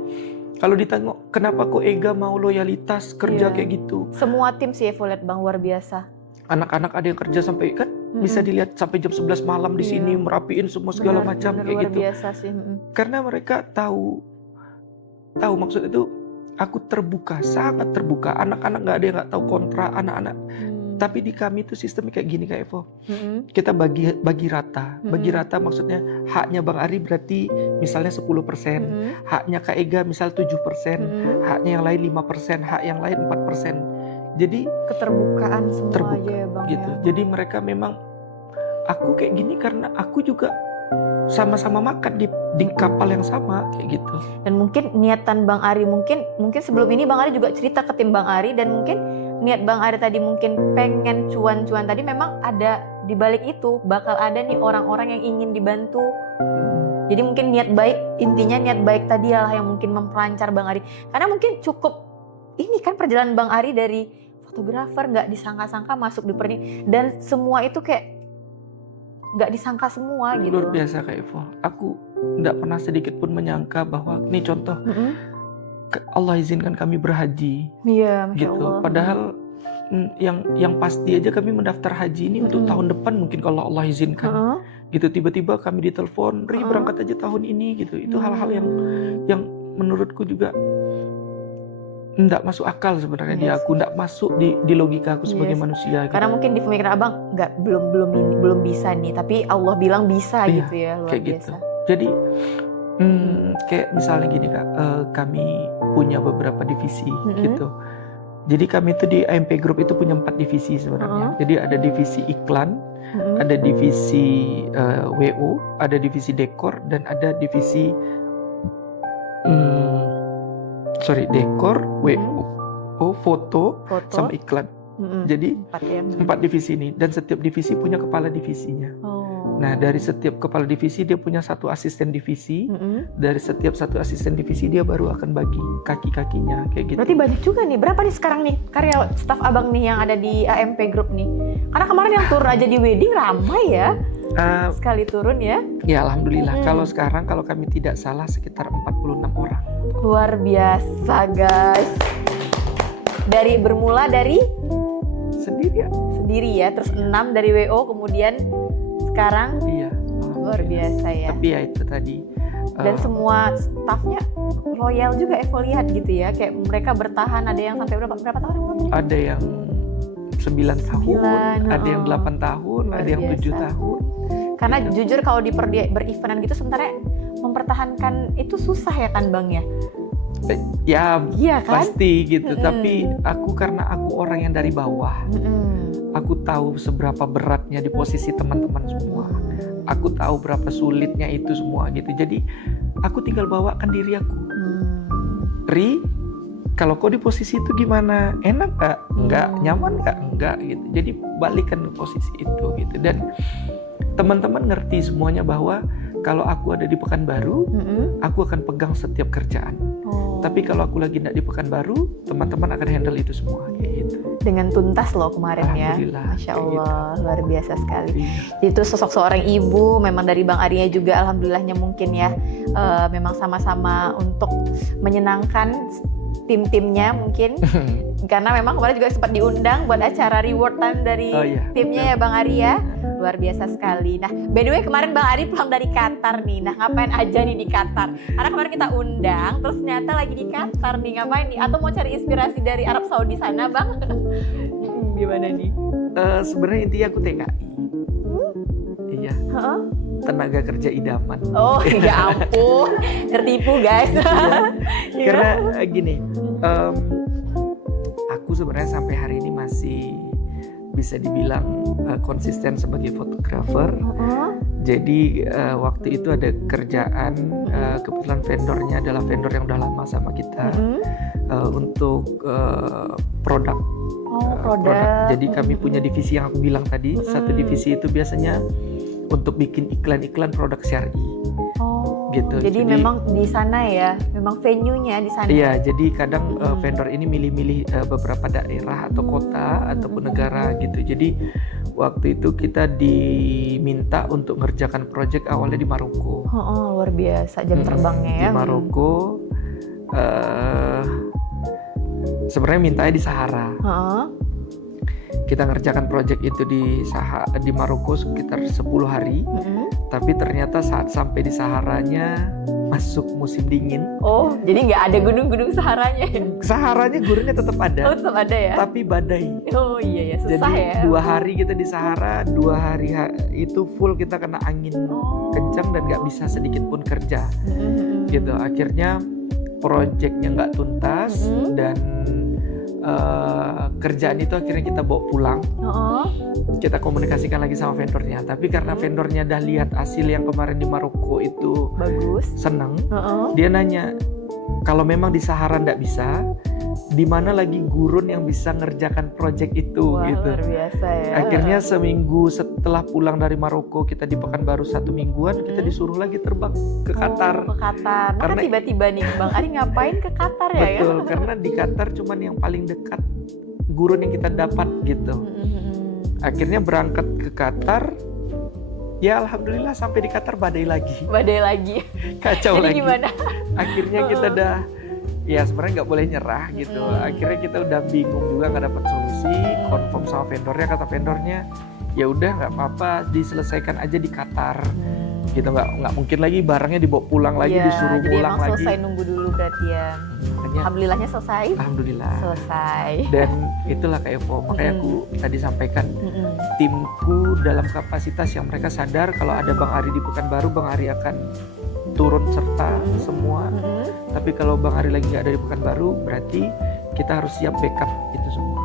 kalau ditengok kenapa kok Ega mau loyalitas kerja kayak gitu. Semua tim sih Evo lihat Bang luar biasa. Anak-anak ada yang kerja sampai kan bisa dilihat sampai jam 11 malam di sini merapiin semua segala macam kayak luar gitu. Biasa sih. Karena mereka tahu maksud itu aku terbuka, sangat terbuka. Anak-anak nggak ada yang nggak tahu kontra anak-anak. Tapi di kami itu sistemnya kayak gini Kak Evo. Kita bagi rata. Bagi rata maksudnya haknya Bang Ari berarti misalnya 10%, haknya Kak Ega misal 7%, haknya yang lain 5%, hak yang lain 4%. Jadi keterbukaan semua terbuka, aja ya Bang gitu. ya. Jadi mereka memang aku kayak gini karena aku juga sama-sama makan di kapal yang sama kayak gitu. Dan mungkin niatan Bang Ari mungkin sebelum ini Bang Ari juga cerita ke tim Bang Ari dan mungkin niat Bang Ari tadi mungkin pengen cuan-cuan tadi memang ada di balik itu bakal ada nih orang-orang yang ingin dibantu. Jadi mungkin niat baik, intinya niat baik tadi lah yang mungkin mempelancar Bang Ari. Karena mungkin cukup ini kan perjalanan Bang Ari dari fotografer nggak disangka-sangka masuk di dan semua itu kayak nggak disangka semua gitu. Luar biasa Kak Evo. Aku nggak pernah sedikit pun menyangka bahwa ini contoh Allah izinkan kami berhaji. Iya, Masya gitu. Allah. Padahal yang pasti aja kami mendaftar haji ini untuk tahun depan mungkin kalau Allah izinkan. Gitu tiba-tiba kami ditelepon, "Ri berangkat aja tahun ini" gitu. Itu hal-hal yang menurutku juga nggak masuk akal sebenarnya di aku, nggak masuk di logika aku sebagai manusia. Karena gitu. mungkin di pemikiran abang belum bisa nih, tapi Allah bilang bisa gitu ya, luar kayak biasa. gitu. Jadi kayak misalnya gini Kak, kami punya beberapa divisi gitu. Jadi kami itu di AMP Group itu punya 4 divisi sebenarnya. Jadi ada divisi iklan, ada divisi WO, ada divisi dekor, dan ada divisi dekor, WO, foto, sama iklan. Jadi 4 divisi ini dan setiap divisi punya kepala divisinya. Nah dari setiap kepala divisi dia punya 1 asisten divisi. Dari setiap 1 asisten divisi dia baru akan bagi kaki-kakinya kayak gitu. Berarti banyak juga nih. Berapa nih sekarang nih karya staff abang nih yang ada di AMP Group nih? Karena kemarin yang turun aja di wedding ramai ya. Sekali turun ya. Ya alhamdulillah. Kalau sekarang kalau kami tidak salah sekitar 46 orang. Luar biasa guys. Bermula dari sendiri ya, terus 6 dari WO, kemudian sekarang luar biasa ya. Tapi ya itu tadi. Dan semua staffnya loyal juga Evo lihat gitu ya, kayak mereka bertahan. Ada yang sampai berapa tahun? Ada yang 9 tahun, ada yang 8 tahun, luar ada yang 7 biasa. tahun. Karena jujur kalau di berevenan gitu sementara mempertahankan itu susah ya kan Bang ya? Ya iya kan? pasti gitu. Tapi karena aku orang yang dari bawah, aku tahu seberapa beratnya di posisi teman-teman semua. aku tahu berapa sulitnya itu semua gitu. Jadi aku tinggal bawakan diri aku. Ri, kalau kau di posisi itu gimana? Enak gak? Enggak. Nyaman gak? Enggak gitu. Jadi balikkan ke posisi itu gitu. Dan teman-teman ngerti semuanya bahwa kalau aku ada di Pekanbaru, aku akan pegang setiap kerjaan. Tapi kalau aku lagi tidak di Pekanbaru, teman-teman akan handle itu semua gitu. Dengan tuntas loh kemarin ya. Masya Allah, gitu. Luar biasa sekali. Itu sosok seorang ibu, memang dari Bang Arinya juga alhamdulillahnya mungkin ya, memang sama-sama untuk menyenangkan tim-timnya mungkin. Karena memang kemarin juga sempat diundang buat acara rewardan dari timnya ya Bang Ari ya. Luar biasa sekali. Nah, by the way kemarin Bang Ari pulang dari Qatar nih. Nah, ngapain aja nih di Qatar? Karena kemarin kita undang, terus ternyata lagi di Qatar nih. Ngapain nih? Atau mau cari inspirasi dari Arab Saudi sana, Bang? Gimana nih? Sebenarnya intinya aku TKI. Iya. Tenaga kerja idaman. Oh, ya ampun. Tertipu, guys. Karena gini, aku sebenarnya sampai hari ini masih bisa dibilang konsisten sebagai fotografer. Jadi waktu itu ada kerjaan, kebetulan vendornya adalah vendor yang udah lama sama kita untuk produk. Produk. Jadi kami punya divisi yang aku bilang tadi. Satu divisi itu biasanya untuk bikin iklan-iklan produk syar'i. Gitu. Jadi memang di sana ya, memang venue-nya di sana. Iya, jadi kadang vendor ini milih-milih beberapa daerah atau kota ataupun negara gitu. Jadi waktu itu kita diminta untuk ngerjakan proyek awalnya di Maroko. Luar biasa jam terbangnya ya. Di Maroko, sebenarnya mintanya di Sahara. Kita ngerjakan proyek itu di Maroko sekitar 10 hari. Tapi ternyata saat sampai di Saharanya masuk musim dingin. Oh, jadi nggak ada gunung-gunung Saharanya? Saharanya gurunnya tetap ada. Oh, tetap ada ya? Tapi badai. Oh iya ya, susah jadi, ya. Jadi 2 hari kita di Sahara, 2 hari itu full kita kena angin kencang dan nggak bisa sedikit pun kerja. Gitu, akhirnya proyeknya nggak tuntas dan kerjaan itu akhirnya kita bawa pulang. Kita komunikasikan lagi sama vendornya, tapi karena vendornya dah lihat hasil yang kemarin di Maroko itu bagus, seneng, dia nanya kalau memang di Sahara ndak bisa, di mana lagi gurun yang bisa ngerjakan proyek itu. Wah, gitu. Luar biasa ya. Akhirnya seminggu setelah pulang dari Maroko, kita di Pekanbaru 1 mingguan, kita disuruh lagi terbang ke Qatar. Ke Qatar. Karena tiba-tiba nih Bang Ari ngapain ke Qatar ya? Betul, karena di Qatar cuman yang paling dekat gurun yang kita dapat gitu. Akhirnya berangkat ke Qatar. Ya alhamdulillah sampai di Qatar badai lagi. Badai lagi. Kacau. Jadi lagi. Gimana? Akhirnya kita udah ya sebenarnya nggak boleh nyerah gitu. Akhirnya kita udah bingung juga nggak dapat solusi. Confirm sama vendornya, kata vendornya ya udah nggak apa-apa, diselesaikan aja di Qatar. Gitu, nggak mungkin lagi barangnya dibawa pulang lagi, disuruh pulang lagi. Jadi emang selesai nunggu dulu berarti ya. Alhamdulillahnya selesai. Alhamdulillah. Selesai. Dan itulah Kak Evo, makanya aku tadi sampaikan timku dalam kapasitas yang mereka sadar kalau ada Bang Ari di Pekanbaru, Bang Ari akan turun serta semua. Tapi kalau Bang Ari lagi nggak ada di Pekanbaru, berarti kita harus siap backup itu semua.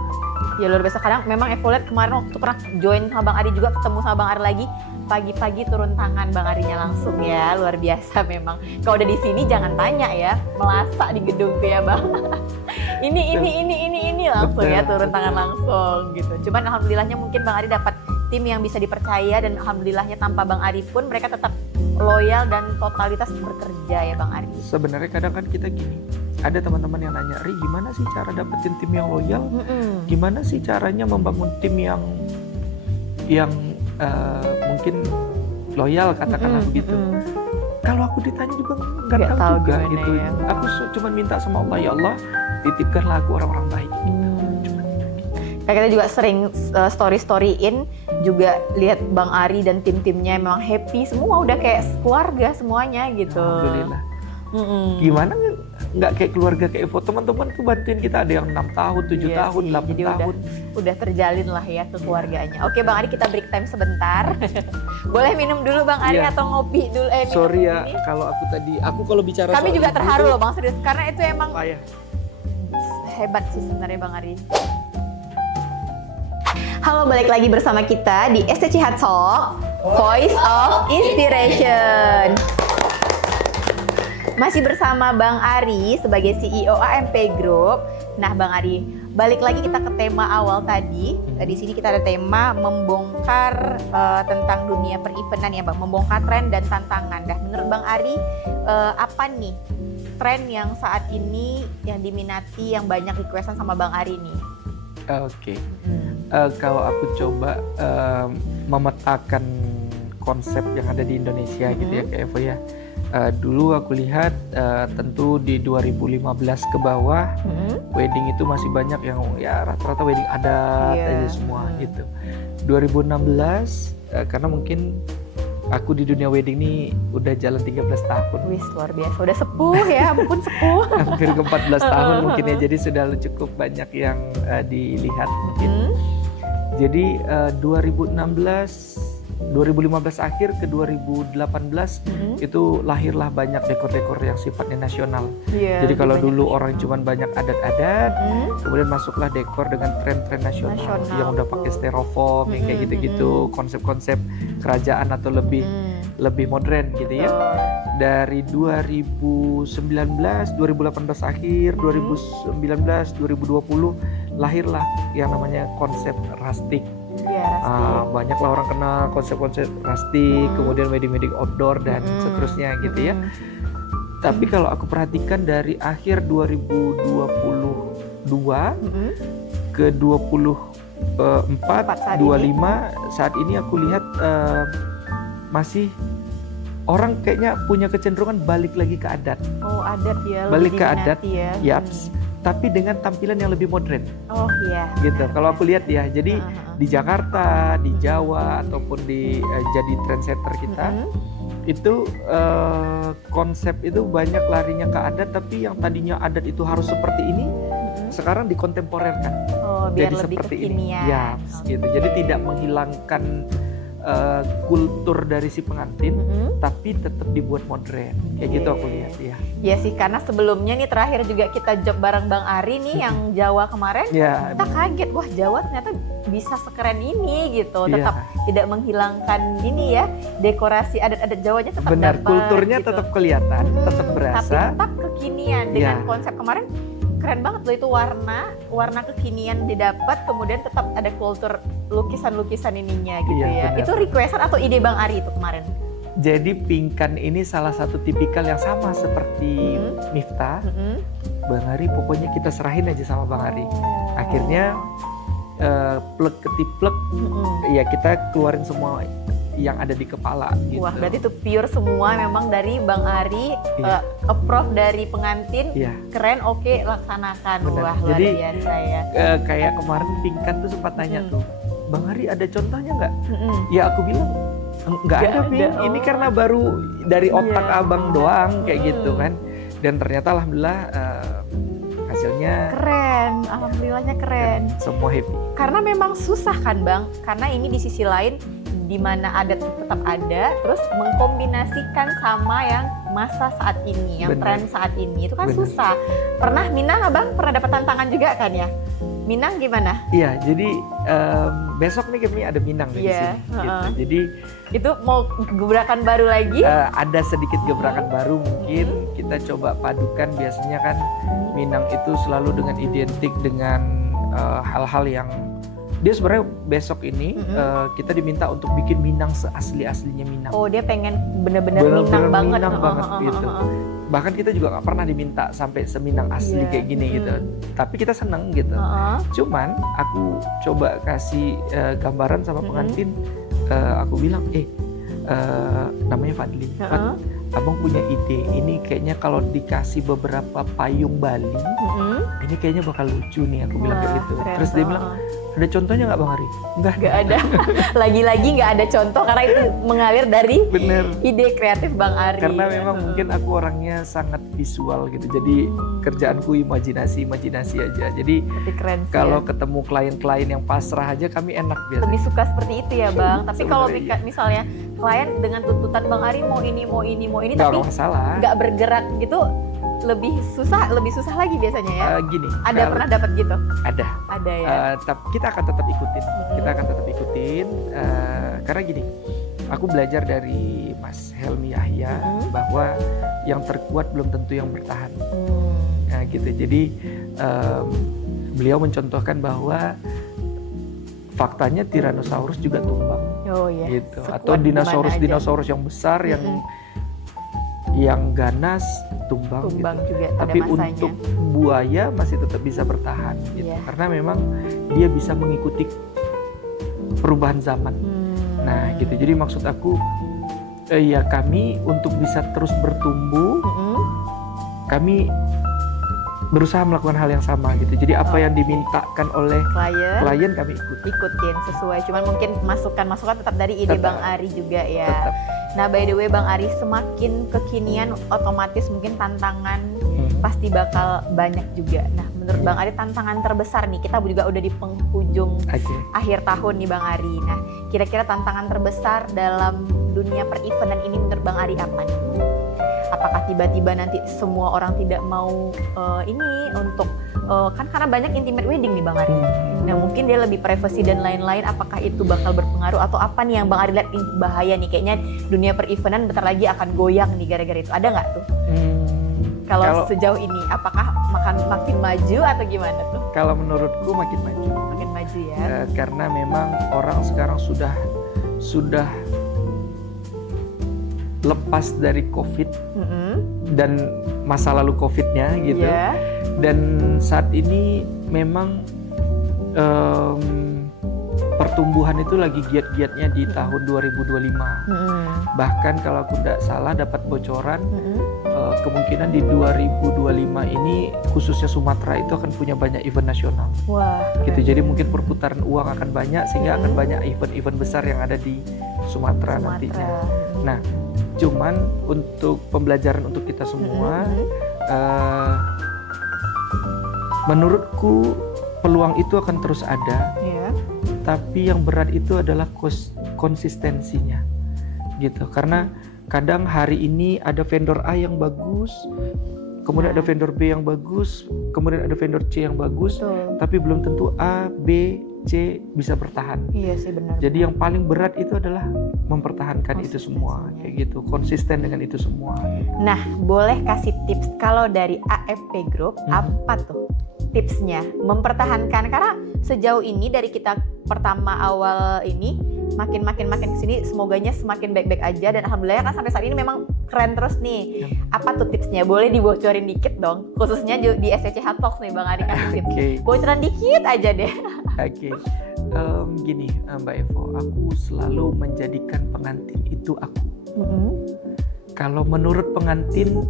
Ya luar biasa. Kadang memang Evo lihat kemarin waktu pernah join sama Bang Ari juga, ketemu sama Bang Ari lagi, pagi-pagi turun tangan Bang Arinya langsung ya, luar biasa memang. Kalau udah di sini jangan tanya ya, melasak di gedung tuh ya Bang. ini langsung ya, turun tangan langsung gitu. Cuman alhamdulillahnya mungkin Bang Ari dapat tim yang bisa dipercaya, dan alhamdulillahnya tanpa Bang Ari pun mereka tetap loyal dan totalitas bekerja ya Bang Ari. Sebenarnya kadang kan kita gini, ada teman-teman yang nanya, Ri gimana sih cara dapetin tim yang loyal? Gimana sih caranya membangun tim yang mungkin loyal, katakanlah begitu. Kalau aku ditanya juga nggak tahu juga gitu. Ya. Aku cuma minta sama Allah, ya Allah titipkanlah aku orang-orang baik. Kayak kita juga sering story-storyin juga lihat Bang Ari dan tim-timnya memang happy semua, udah kayak keluarga semuanya gitu. Alhamdulillah. Gimana nggak kayak keluarga kayak Evo, teman-teman tuh bantuin kita, ada yang 6 tahun, 7 tahun, 8 tahun. Udah terjalin lah ya keluarganya. Oke Bang Ari, kita break time sebentar. Boleh minum dulu Bang Ari atau ngopi dulu? Sorry ya kalau aku kalau bicara kami juga terharu loh Bang, serius, karena itu emang hebat sih sebenarnya Bang Ari. Halo, balik lagi bersama kita di STCH Talk. Voice of Inspiration. Masih bersama Bang Ari sebagai CEO AMP Group. Nah, Bang Ari, balik lagi kita ke tema awal tadi. Di sini kita ada tema membongkar tentang dunia per-eventan ya, Bang. Membongkar tren dan tantangan. Nah, menurut Bang Ari, apa nih tren yang saat ini yang diminati, yang banyak requestan sama Bang Ari nih? Oke. Kalau aku coba memetakan konsep yang ada di Indonesia gitu ya, Kak Evo ya. Dulu aku lihat tentu di 2015 ke bawah wedding itu masih banyak yang ya rata-rata wedding adat aja semua gitu. 2016 karena mungkin aku di dunia wedding ini udah jalan 13 tahun. Wih, luar biasa, udah sepuh ya, ampun sepuh. Hampir ke 14 tahun mungkin ya, jadi sudah cukup banyak yang dilihat mungkin. Jadi 2015 akhir ke 2018 itu lahirlah banyak dekor-dekor yang sifatnya nasional. Jadi kalau dulu orang cuman banyak adat-adat, kemudian masuklah dekor dengan tren-tren nasional yang udah pakai styrofoam yang kayak gitu-gitu, konsep-konsep kerajaan atau lebih modern gitu ya. Dari 2019, 2018 akhir, 2019, 2020 lahirlah yang namanya konsep rustic. Banyaklah orang kenal konsep-konsep rustic, kemudian wedding outdoor dan seterusnya gitu ya. Tapi kalau aku perhatikan dari akhir 2022 ke 24, 25 saat ini aku lihat masih orang kayaknya punya kecenderungan balik lagi ke adat. Oh, adat ya. Balik ke adat, ya. Yaps. Tapi dengan tampilan yang lebih modern. Oh iya. Gitu. Kalau aku lihat ya, jadi di Jakarta, di Jawa ataupun di jadi trendsetter kita, itu konsep itu banyak larinya ke adat, tapi yang tadinya adat itu harus seperti ini, sekarang dikontemporerkan. Oh, biar jadi lebih seperti kekinian. ini. Ya, gitu. Jadi tidak menghilangkan kultur dari si pengantin, tapi tetap dibuat modern. Kayak gitu aku lihat ya. Iya sih, karena sebelumnya nih terakhir juga kita job bareng Bang Ari nih yang Jawa kemarin, kita kaget, wah Jawa ternyata bisa sekeren ini gitu. Tetap tidak menghilangkan ini ya, dekorasi adat-adat Jawanya tetap benar, dapat. kulturnya gitu. tetap kelihatan, tetap berasa. Tapi tetap kekinian dengan konsep kemarin. Keren banget loh itu, warna kekinian didapat, kemudian tetap ada kultur lukisan-lukisan ininya gitu ya. Benar. Itu requestan atau ide Bang Ari itu kemarin? Jadi pingkan ini salah satu tipikal yang sama seperti Miftah. Bang Ari pokoknya kita serahin aja sama Bang Ari. Akhirnya plek ketiplek, ya kita keluarin semua yang ada di kepala gitu. Wah, berarti itu pure semua memang dari Bang Ari, approve dari pengantin, keren, oke, laksanakan. Benar. Wah, luar jadi, biasa ya. Kayak kemarin pingkan tuh sempat nanya tuh, Bang Ari ada contohnya nggak? Ya aku bilang nggak ada, Ping. Ini karena baru dari otak abang doang kayak gitu kan. Dan ternyata alhamdulillah hasilnya keren, alhamdulillahnya keren. Semua happy. Karena memang susah kan Bang, karena ini di sisi lain di mana adat tetap ada, terus mengkombinasikan sama yang masa saat ini, yang tren saat ini, itu kan susah. Pernah Minang Abang pernah dapat tantangan juga kan ya? Minang gimana? Iya, jadi besok nih kami ada Minang di sini. Gitu. Jadi itu mau gebrakan baru lagi? Ada sedikit gebrakan baru mungkin kita coba padukan. Biasanya kan Minang itu selalu dengan identik dengan hal-hal yang dia sebenarnya besok ini kita diminta untuk bikin Minang seasli-aslinya Minang. Oh, dia pengen bener-bener Minang banget. Minang banget gitu. Bahkan kita juga nggak pernah diminta sampai seminang asli kayak gini gitu. Tapi kita seneng gitu. Cuman aku coba kasih gambaran sama pengantin. Aku bilang, namanya Fadli. Abang punya ide. Ini kayaknya kalau dikasih beberapa payung Bali, ini kayaknya bakal lucu nih. Aku bilang kayak gitu. Terus dia bilang, ada contohnya nggak Bang Ari? Nggak ada. Lagi-lagi nggak ada contoh karena itu mengalir dari ide kreatif Bang Ari. Karena memang mungkin aku orangnya sangat visual gitu. Jadi kerjaanku imajinasi aja. Jadi kalau ketemu klien-klien yang pasrah aja kami enak biasanya. Lebih suka seperti itu ya Bang. Tapi kalau misalnya klien dengan tuntutan Bang Ari mau ini tapi nggak bergerak gitu, lebih susah lagi biasanya ya. Gini. Ada pernah dapat gitu? Ada ya. Kita akan tetap ikutin. Kita akan tetap ikutin karena gini. aku belajar dari Mas Helmi Yahya bahwa yang terkuat belum tentu yang bertahan. Nah gitu. Jadi beliau mencontohkan bahwa faktanya Tyrannosaurus juga tumbang. Oh iya. Gitu. Atau dinosaurus yang besar yang ganas tumbang gitu. Juga pada Tapi masanya. untuk buaya masih tetap bisa bertahan gitu. Karena memang dia bisa mengikuti perubahan zaman. Nah gitu. Jadi maksud aku ya kami untuk bisa terus bertumbuh, kami berusaha melakukan hal yang sama gitu. Jadi apa yang dimintakan oleh klien kami ikutin sesuai. Cuman mungkin masukan tetap dari ide Bang Ari juga ya. Tetap. Nah, by the way Bang Ari, semakin kekinian otomatis mungkin tantangan pasti bakal banyak juga. Nah, menurut Bang Ari tantangan terbesar nih, kita juga udah di penghujung akhir tahun nih Bang Ari. Nah, kira-kira tantangan terbesar dalam dunia per-eventan ini menurut Bang Ari apa nih? Apakah tiba-tiba nanti semua orang tidak mau ini untuk kan karena banyak intimate wedding nih Bang Ari. Nah mungkin dia lebih privacy dan lain-lain. Apakah itu bakal berpengaruh atau apa nih yang Bang Ari lihat ini bahaya nih? Kayaknya dunia per-eventan bentar lagi akan goyang nih gara-gara itu. Ada nggak tuh? Kalau sejauh ini, apakah makin maju atau gimana tuh? Kalau menurutku makin maju. Makin maju ya. Karena memang orang sekarang sudah lepas dari COVID dan masa lalu COVID-nya gitu. Dan saat ini memang pertumbuhan itu lagi giat-giatnya di tahun 2025. Bahkan kalau aku tidak salah dapat bocoran kemungkinan di 2025 ini khususnya Sumatera itu akan punya banyak event nasional. Wah. Gitu. Jadi mungkin perputaran uang akan banyak sehingga akan banyak event-event besar yang ada di Sumatera nantinya. Nah, cuman untuk pembelajaran untuk kita semua, menurutku peluang itu akan terus ada. Tapi yang berat itu adalah konsistensinya, gitu. Karena kadang hari ini ada vendor A yang bagus, kemudian ada vendor B yang bagus, kemudian ada vendor C yang bagus, tapi belum tentu A, B, C bisa bertahan. Iya sih benar. Jadi yang paling berat itu adalah mempertahankan itu semua, kayak gitu, konsisten dengan itu semua. Nah, boleh kasih tips kalau dari AFP Group apa tuh tipsnya mempertahankan, karena sejauh ini dari kita pertama awal ini makin kesini semoganya semakin baik-baik aja dan alhamdulillah kan sampai saat ini memang keren terus nih. Apa tuh tipsnya? Boleh dibocorin dikit dong, khususnya di SCCH Talks nih Bang Ari kasih tips. Bocoran dikit aja deh. Gini Mbak Evo, aku selalu menjadikan pengantin itu aku. Kalau menurut pengantin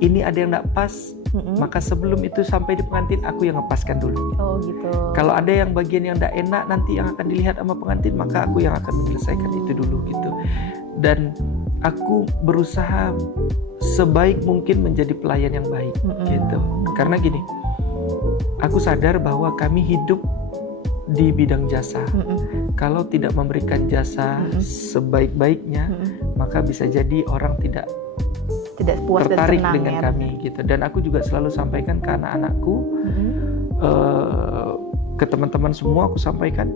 ini ada yang nggak pas, maka sebelum itu sampai di pengantin aku yang ngepaskan dulu. Oh gitu. Kalau ada yang bagian yang nggak enak nanti yang akan dilihat sama pengantin, maka aku yang akan menyelesaikan itu dulu gitu. Dan aku berusaha sebaik mungkin menjadi pelayan yang baik gitu. Karena gini, aku sadar bahwa kami hidup di bidang jasa. Kalau tidak memberikan jasa sebaik-baiknya, maka bisa jadi orang tidak puas tertarik dan dengan kami gitu. Dan aku juga selalu sampaikan ke anak-anakku, ke teman-teman semua aku sampaikan,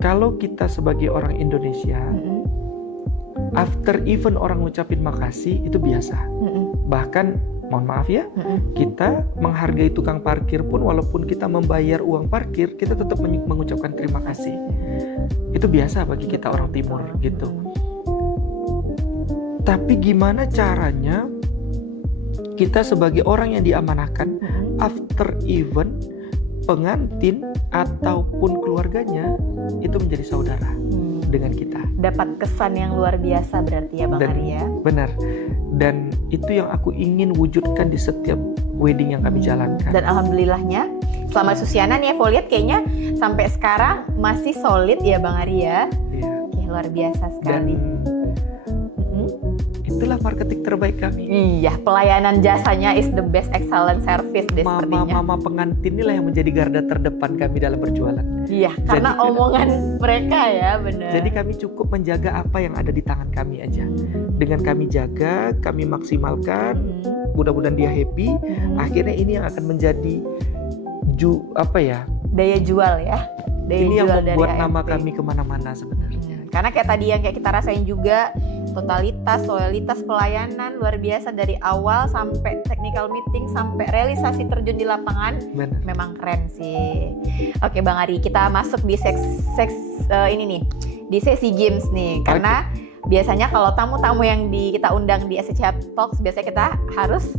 kalau kita sebagai orang Indonesia, after event orang ngucapin makasih itu biasa. Bahkan mohon maaf ya, kita menghargai tukang parkir pun walaupun kita membayar uang parkir, kita tetap mengucapkan terima kasih. Itu biasa bagi kita orang timur gitu. Tapi gimana caranya kita sebagai orang yang diamanahkan after event pengantin ataupun keluarganya itu menjadi saudara dengan kita. Dapat kesan yang luar biasa berarti ya Bang Ari ya. Benar. Dan itu yang aku ingin wujudkan di setiap wedding yang kami jalankan. Dan alhamdulillahnya selama Susiana nih Evo lihat kayaknya sampai sekarang masih solid ya Bang Ari ya. Iya. Oke, luar biasa sekali. Itulah marketing terbaik kami. Iya, pelayanan jasanya is the best, excellent service deh sepertinya. Mama pengantin inilah yang menjadi garda terdepan kami dalam berjualan. Iya, karena omongan mereka ya, benar. Jadi kami cukup menjaga apa yang ada di tangan kami aja. Dengan kami jaga, kami maksimalkan, mudah-mudahan dia happy. Akhirnya ini yang akan menjadi daya jual ya. Daya ini jual yang membuat dari nama AFP. kami kemana-mana sebenarnya. Karena kayak tadi yang kayak kita rasain juga, totalitas, loyalitas, pelayanan luar biasa dari awal sampai technical meeting sampai realisasi terjun di lapangan. Benar. Memang keren sih. Oke Bang Ari, kita masuk di ini nih, di sesi games nih. Karena biasanya kalau tamu-tamu yang kita undang di SCH Talks, biasanya kita harus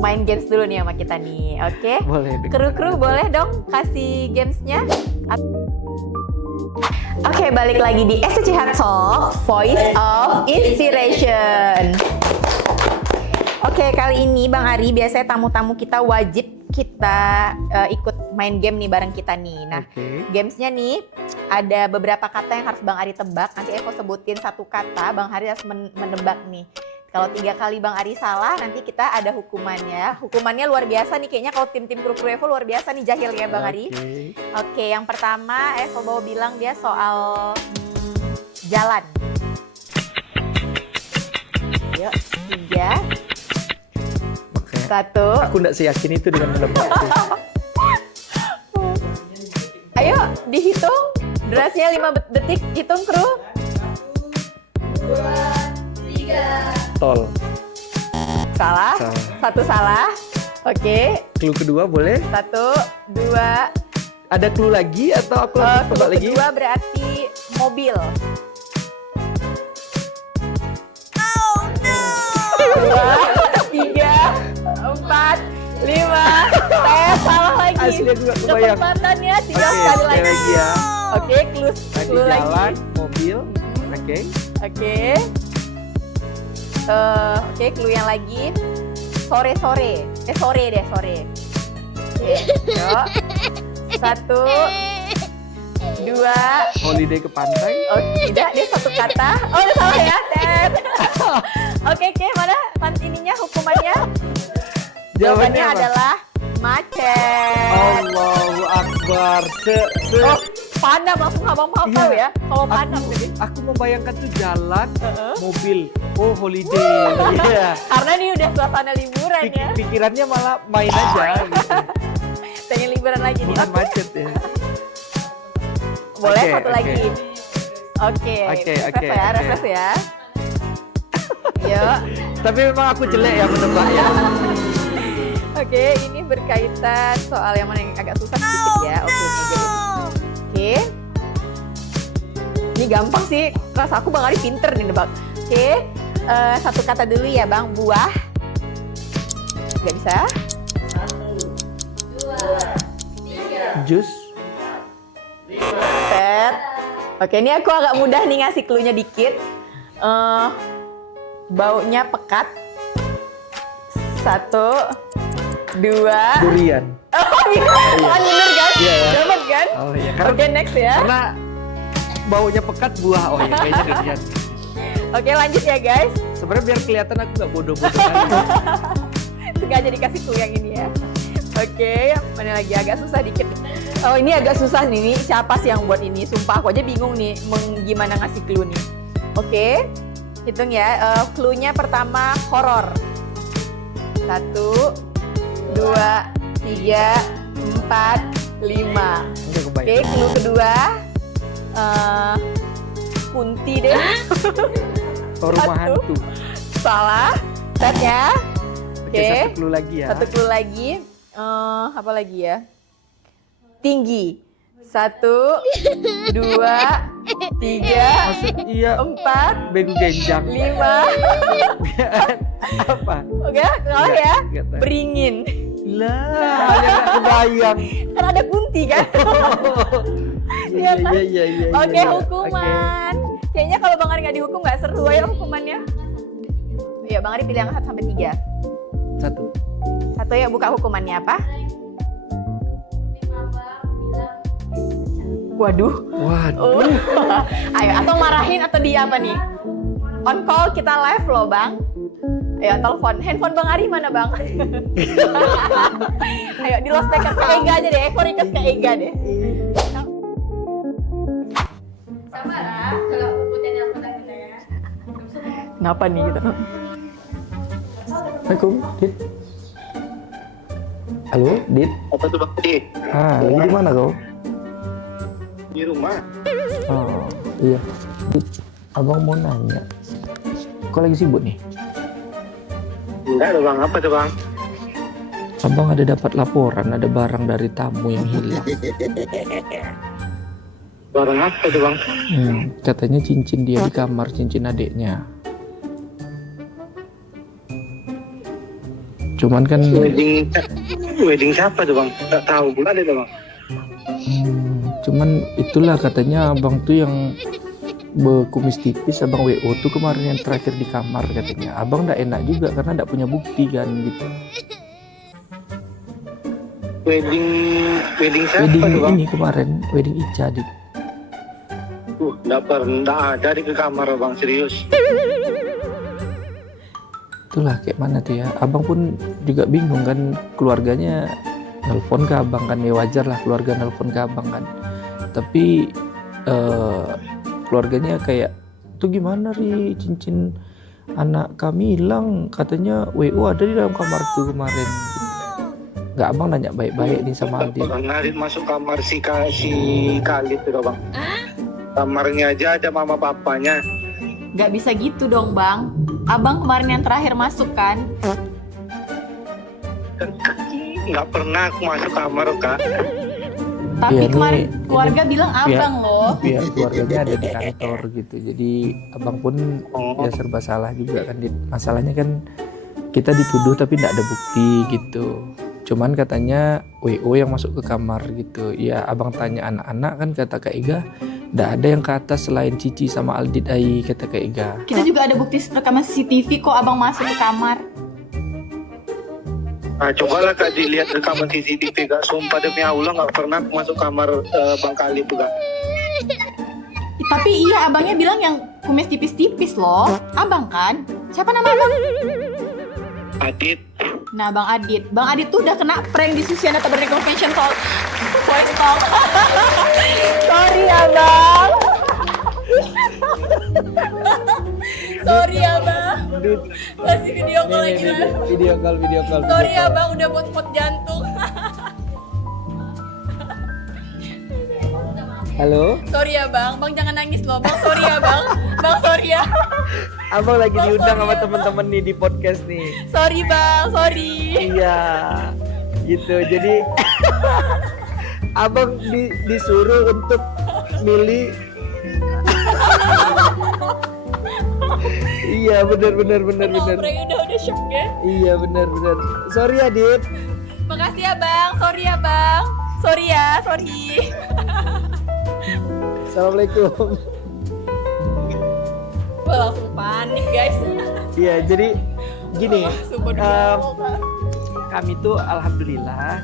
main games dulu nih sama kita nih. Oke? Boleh. Kru-kru boleh dong kasih gamesnya. Oke, balik lagi di SCH Talk, Voice of Inspiration. Oke, kali ini Bang Ari, biasanya tamu-tamu kita wajib kita ikut main game nih bareng kita nih. Nah, gamesnya nih ada beberapa kata yang harus Bang Ari tebak. Nanti Eko sebutin satu kata, Bang Ari harus menebak nih. Kalau 3 kali Bang Ari salah, nanti kita ada hukumannya. Hukumannya luar biasa nih, kayaknya kalau tim-tim kru-kru Evo luar biasa nih jahilnya Bang Ari. Oke, yang pertama Evo mau bilang dia soal jalan. Yuk, 3, 1. Aku nggak seyakin itu dengan menebak. Ayo, dihitung. Durasinya 5 detik, hitung kru. 1, 2, 3. Tol. Salah. 1 salah. Oke. Clue kedua boleh? 1, 2. Ada clue lagi atau aku harus tebak lagi? Clue kedua berarti mobil. Oh no. 2, 3, 4, 5. Salah lagi. Asli aku nggak kebayang. Kesempatannya 3 kali lagi. Ya. Oke, clue lagi. Jalan, mobil. Oke. Oke, clue yang lagi. Sore. Sore deh. Oke, yuk. 1, 2. Holiday ke pantai. Oh, tidak, dia satu kata. Oh, udah salah ya, Ted. Oke, mana ininya, hukumannya? Jawabannya apa? adalah macet. Allahu Akbar. Oh, panam langsung abang hafal Iya. ya. Kalau panam tadi. Aku membayangkan tuh jalan, mobil. Oh, holiday. Iya. Karena ini udah suasana liburan ya. Pikirannya malah main aja gitu. Pengen liburan lagi nih. Bukan macet ya. Boleh Oke, satu lagi. Oke. Refresh ya. Yuk. Tapi memang aku jelek ya menebak ya. Oke, ini berkaitan soal yang mana yang agak susah sedikit ya. Oke, ini aja deh. Oke. Ini gampang sih. Rasa aku Bang Ari pinter nih nebak. Oke. Satu kata dulu ya Bang, buah. Gak bisa. 1, 2, 3. Jus. Set. Oke, ini aku agak mudah nih ngasih clue-nya dikit. Baunya pekat. 1, 2. Durian. Oh iya, bener kan? Iya, ya. Dapat kan? Oh iya. Oke, next ya. Karena baunya pekat buah. Oh iya, kayaknya durian. Oke, lanjut ya guys. Sebenarnya biar kelihatan aku nggak bodoh-bodoh. Sengaja dikasih clue yang ini ya. Oke, mana lagi agak susah dikit. Oh, ini agak susah nih. Siapa sih yang buat ini? Sumpah aku aja bingung nih gimana ngasih clue nih. Oke, hitung ya. Clue-nya pertama horor. 1, 2, 3, 4, 5. Oke, clue kedua. Kunti deh. Rumah 1. hantu. Salah. Set ya. Oke, satu clue lagi ya. Satu clue lagi. Apa lagi ya? Tinggi. 1, 2, 3, Iya. 4, Begu genjang. 5. Apa? Oke, kalah ya. Nggak tahu. Beringin. Lah, nggak kebayang. Kan ada kunti kan? Iya, kan? iya. Oke, hukuman. Kayaknya kalau Bang Ari nggak dihukum nggak seru ya hukumannya. Ya, Bang Ari pilih yang 1 sampai 3. 1. 1 ya, buka hukumannya apa? Waduh. Ayo, atau marahin atau dia apa nih? On call kita live loh Bang. Ayo telepon. Handphone Bang Ari mana Bang? Ayo di lost speaker ke Ega aja deh. Eko request ke Ega deh. Sabar ya, kalau putih nelpon kita ya. Kenapa nih gitu? Assalamualaikum, Dit. Halo, Dit. Apa tuh Bang? Lagi di mana kau? Di rumah. Oh, Iya. Abang mau nanya. Kok lagi sibuk nih? Enggak ada bang, apa tuh bang? Abang ada dapat laporan ada barang dari tamu yang hilang. Barang apa tuh bang? Katanya cincin dia di kamar, cincin adiknya. Cuman kan Wedding siapa tuh bang? Nggak tahu pula deh tuh bang. Cuman itulah katanya abang tuh yang berkumis tipis, abang WO tuh kemarin yang terakhir di kamar katanya. Abang nggak enak juga karena nggak punya bukti kan gitu. Wedding siapa Wedding tuh bang? ini kemarin, wedding Ica di. Nggak ada di ke kamar bang, serius. Itulah kayak mana tuh ya. Abang pun juga bingung kan, keluarganya nelpon ke abang kan, ya wajar lah keluarga nelpon ke abang kan. Tapi keluarganya kayak tuh gimana Ri, cincin anak kami hilang, katanya WO ada di dalam kamar tuh kemarin. Nggak, abang nanya baik-baik nih sama Aldi. Narik masuk kamar si Khalid tuh bang. Kamarnya aja ada mama papanya. Nggak bisa gitu dong bang. Abang kemarin yang terakhir masuk kan? Nggak pernah aku masuk kamar kak. Tapi Iya, kemarin ini- keluarga bilang abang loh. Ya keluarganya ada di kantor gitu, jadi abang pun ya serba salah juga kan. Masalahnya kan kita dituduh tapi tidak ada bukti gitu. Cuman katanya WO yang masuk ke kamar gitu. Ya abang tanya anak-anak kan, kata Kak Ega tidak ada yang ke atas selain Cici sama Aldit Ai, kata Kak Ega. Kita juga ada bukti rekaman CCTV kok abang masuk ke kamar. Nah, cobalah kak dilihat rekaman CCTV kak. Sumpah demi Allah nggak pernah aku masuk kamar bang Khalid tuh kak. Tapi iya abangnya bilang yang kumis tipis-tipis loh. Abang kan? Siapa nama abang? Adit. Nah Bang Adit. Bang Adit tuh udah kena prank di Susiana Tabernacle Convention Hall. Voice talk. Sorry abang. Sorry abang. Masih video call lagi lah. Video call. Sorry abang udah buat jantung. Halo, Sorry ya bang, bang jangan nangis loh bang. Sorry ya bang, bang sorry ya. abang lagi Oh, diundang sorry sama ya, teman-teman nih di podcast nih. Sorry bang, sorry. Iya, gitu. Jadi abang disuruh untuk milih. Iya, benar. Udah shock ya. Iya, benar. Sorry Adit. Makasih ya bang, sorry ya bang. Sorry ya, sorry. Assalamualaikum. Wah langsung panik guys. Iya, jadi gini, Sumpah kami tuh alhamdulillah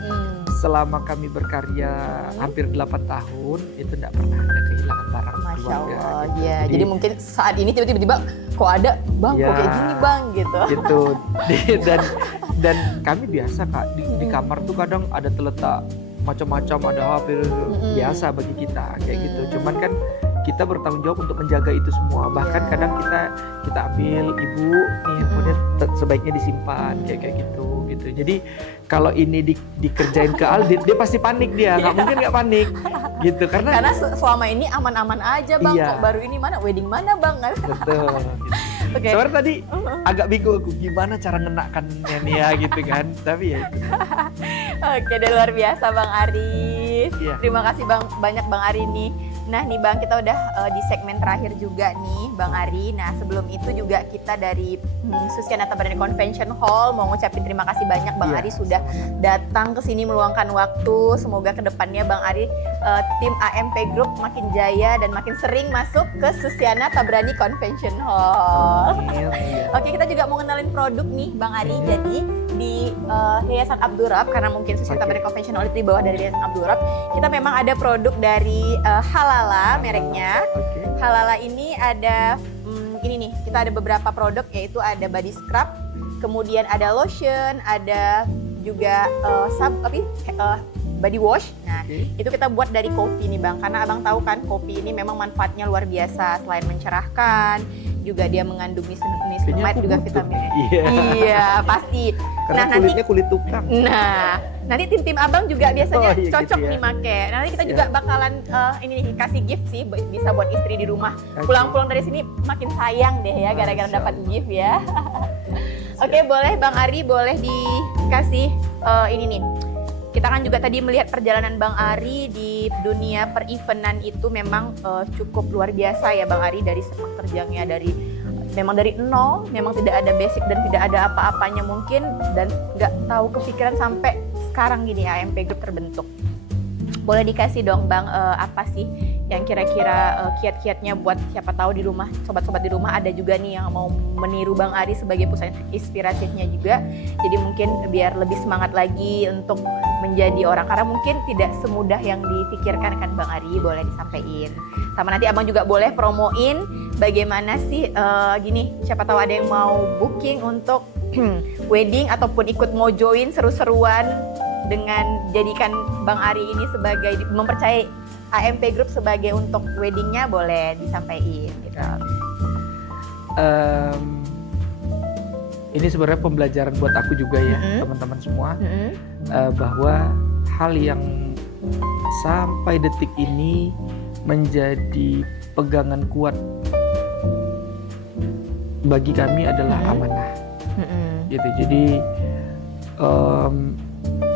selama kami berkarya hampir 8 tahun itu tidak pernah ada kehilangan barang Masya keluarga. Allah, gitu. ya. Jadi mungkin saat ini tiba-tiba kok ada bang, Ya. kok kayak gini bang gitu. Gitu. dan kami biasa kak di kamar tuh kadang ada terletak macam-macam, ada HP biasa bagi kita kayak gitu. Cuman kan kita bertanggung jawab untuk menjaga itu semua. Bahkan kadang kita ambil, ibu nih handphonenya sebaiknya disimpan kayak gitu. Jadi kalau ini dikerjain ke Aldit, dia pasti panik dia. Nggak mungkin nggak panik gitu Karena selama ini aman-aman aja bang. Iya. Kok baru ini mana wedding mana bang? betul. Oke. Sebenarnya tadi agak bingung aku gimana cara ngenakannya nih ya gitu kan. Tapi ya itu. Oke, udah luar biasa Bang Aris. Iya. Terima kasih banyak Bang Ari nih. Nah nih Bang, kita udah di segmen terakhir juga nih Bang Ari. Nah sebelum itu juga kita dari Susiana Tabernacle Convention Hall mau ngucapin terima kasih banyak Bang Iya, Ari sudah datang ke sini meluangkan waktu. Semoga kedepannya Bang Ari tim AMP Group makin jaya dan makin sering masuk ke Susiana Tabernacle Convention Hall. Oke, kita juga mau kenalin produk nih Bang Ari. Jadi di Yayasan Abdurrahab, karena mungkin Susiana Tabernacle Convention Hall itu di bawah dari Yayasan Abdurrahab, kita memang ada produk dari Halala mereknya. Oke. Halala ini ada ini nih, kita ada beberapa produk, yaitu ada body scrub, kemudian ada lotion, ada juga body wash. Nah, itu kita buat dari kopi nih Bang, karena Abang tahu kan kopi ini memang manfaatnya luar biasa. Selain mencerahkan, juga dia mengandung Kayaknya niacinamide aku juga butuh vitamin. nih. Iya. Iya, pasti. Karena Nah, kulitnya kulit tukang. Nah, nanti tim Abang juga biasanya Oh, iya cocok gitu ya. nih make. Nanti kita Siap. juga bakalan ini nih kasih gift sih, bisa buat istri di rumah. Oke. Pulang-pulang dari sini makin sayang deh ya gara-gara Masya dapat Allah. gift ya. Oke, boleh Bang Ari, boleh dikasih ini nih. Kita kan juga tadi melihat perjalanan Bang Ari di dunia per-eventan itu memang cukup luar biasa ya Bang Ari, dari sepak terjangnya memang dari nol, memang tidak ada basic dan tidak ada apa-apanya mungkin, dan nggak tahu kepikiran sampai sekarang gini AMP Group terbentuk. Boleh dikasih dong Bang, apa sih yang kira-kira kiat-kiatnya buat siapa tahu di rumah, sobat-sobat di rumah ada juga nih yang mau meniru Bang Ari sebagai pusat inspirasinya juga. Jadi mungkin biar lebih semangat lagi untuk menjadi orang, karena mungkin tidak semudah yang dipikirkan kan Bang Ari, boleh disampaikan. Sama nanti Abang juga boleh promoin bagaimana sih gini, siapa tahu ada yang mau booking untuk wedding ataupun ikut mau join seru-seruan dengan jadikan Bang Ari ini sebagai mempercayai AMP Group sebagai untuk weddingnya, boleh disampaikan gitu. Ini sebenarnya pembelajaran buat aku juga ya, teman-teman semua, bahwa hal yang sampai detik ini menjadi pegangan kuat bagi kami adalah amanah. Gitu. Jadi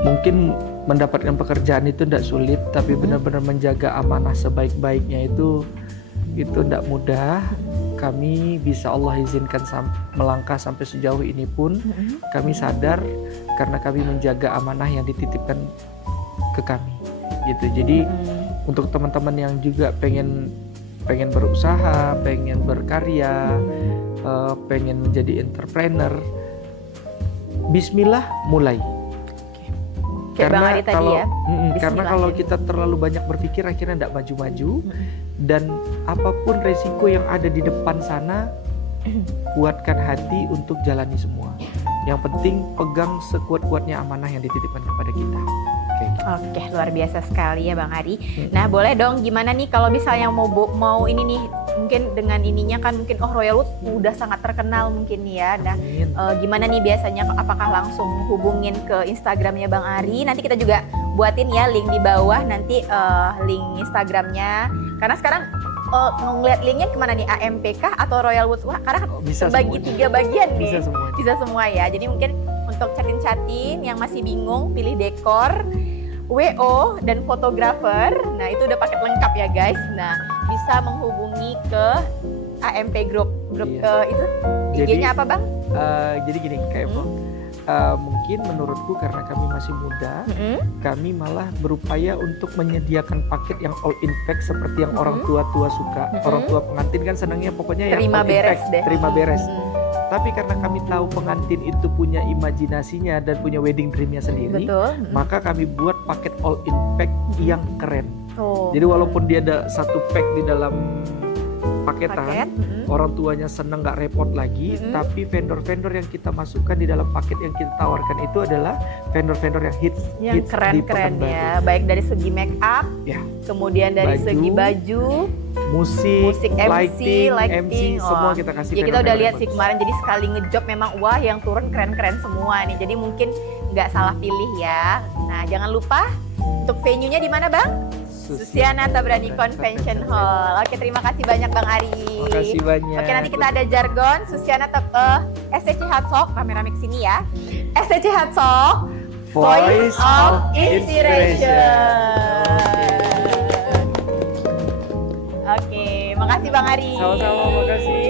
mungkin mendapatkan pekerjaan itu tidak sulit, tapi benar-benar menjaga amanah sebaik-baiknya itu tidak mudah. Kami bisa Allah izinkan melangkah sampai sejauh ini pun kami sadar karena kami menjaga amanah yang dititipkan ke kami. Gitu. Jadi untuk teman-teman yang juga pengen berusaha, pengen berkarya, pengen menjadi entrepreneur, bismillah mulai. Kayak Bang Ari tadi ya. Karena kalau kita terlalu banyak berpikir akhirnya tidak maju-maju, dan apapun resiko yang ada di depan sana, kuatkan hati untuk jalani semua. Yang penting pegang sekuat-kuatnya amanah yang dititipkan kepada kita. Oke, luar biasa sekali ya Bang Ari. Nah, boleh dong gimana nih kalau misalnya mau ini nih, mungkin dengan ininya kan mungkin Royal Wood udah sangat terkenal mungkin ya. Nah, gimana nih biasanya, apakah langsung hubungin ke Instagramnya Bang Ari? Nanti kita juga buatin ya link di bawah nanti link Instagramnya. Karena sekarang ngeliat linknya kemana nih, AMP kah atau Royal Wood? Wah, karena Bisa terbagi semuanya. 3 bagian nih. Bisa semua ya. Jadi mungkin untuk chatin-chatin yang masih bingung pilih dekor, WO dan fotografer, nah itu udah paket lengkap ya guys. Nah, bisa menghubungi ke AMP Group Iya. itu Jadi, IG-nya apa Bang? Jadi gini, kayak mungkin menurutku karena kami masih muda, kami malah berupaya untuk menyediakan paket yang all in pack seperti yang orang tua-tua suka. Orang tua pengantin kan senangnya pokoknya yang Terima all in beres pack, deh. terima beres. Tapi karena kami tahu pengantin itu punya imajinasinya dan punya wedding dreamnya sendiri, Betul. maka kami buat paket all in pack yang keren. Oh. Jadi walaupun dia ada satu pack di dalam paketan, Paket. orang tuanya seneng nggak repot lagi, tapi vendor-vendor yang kita masukkan di dalam paket yang kita tawarkan itu adalah vendor-vendor yang hits Yang di keren-keren Pekanbaru. ya, baik dari segi make up, Ya. kemudian dari Baju, segi baju, musik, MC, MC, semua kita kasih. Ya kita udah vendor-vendor lihat yang sih bagus. kemarin, jadi sekali ngejob memang wah yang turun keren-keren semua nih. Jadi mungkin nggak salah pilih ya. Nah, jangan lupa untuk venue-nya di mana Bang? Susiana Tabrani Convention Hall. Oke, terima kasih banyak Bang Ari. Terima kasih banyak. Oke, nanti kita ada jargon Susiana SCC Hatsok, rame-rame kesini ya. SCC Hatsok, Voice of Inspiration. Oke, makasih Bang Ari. Sama-sama, makasih.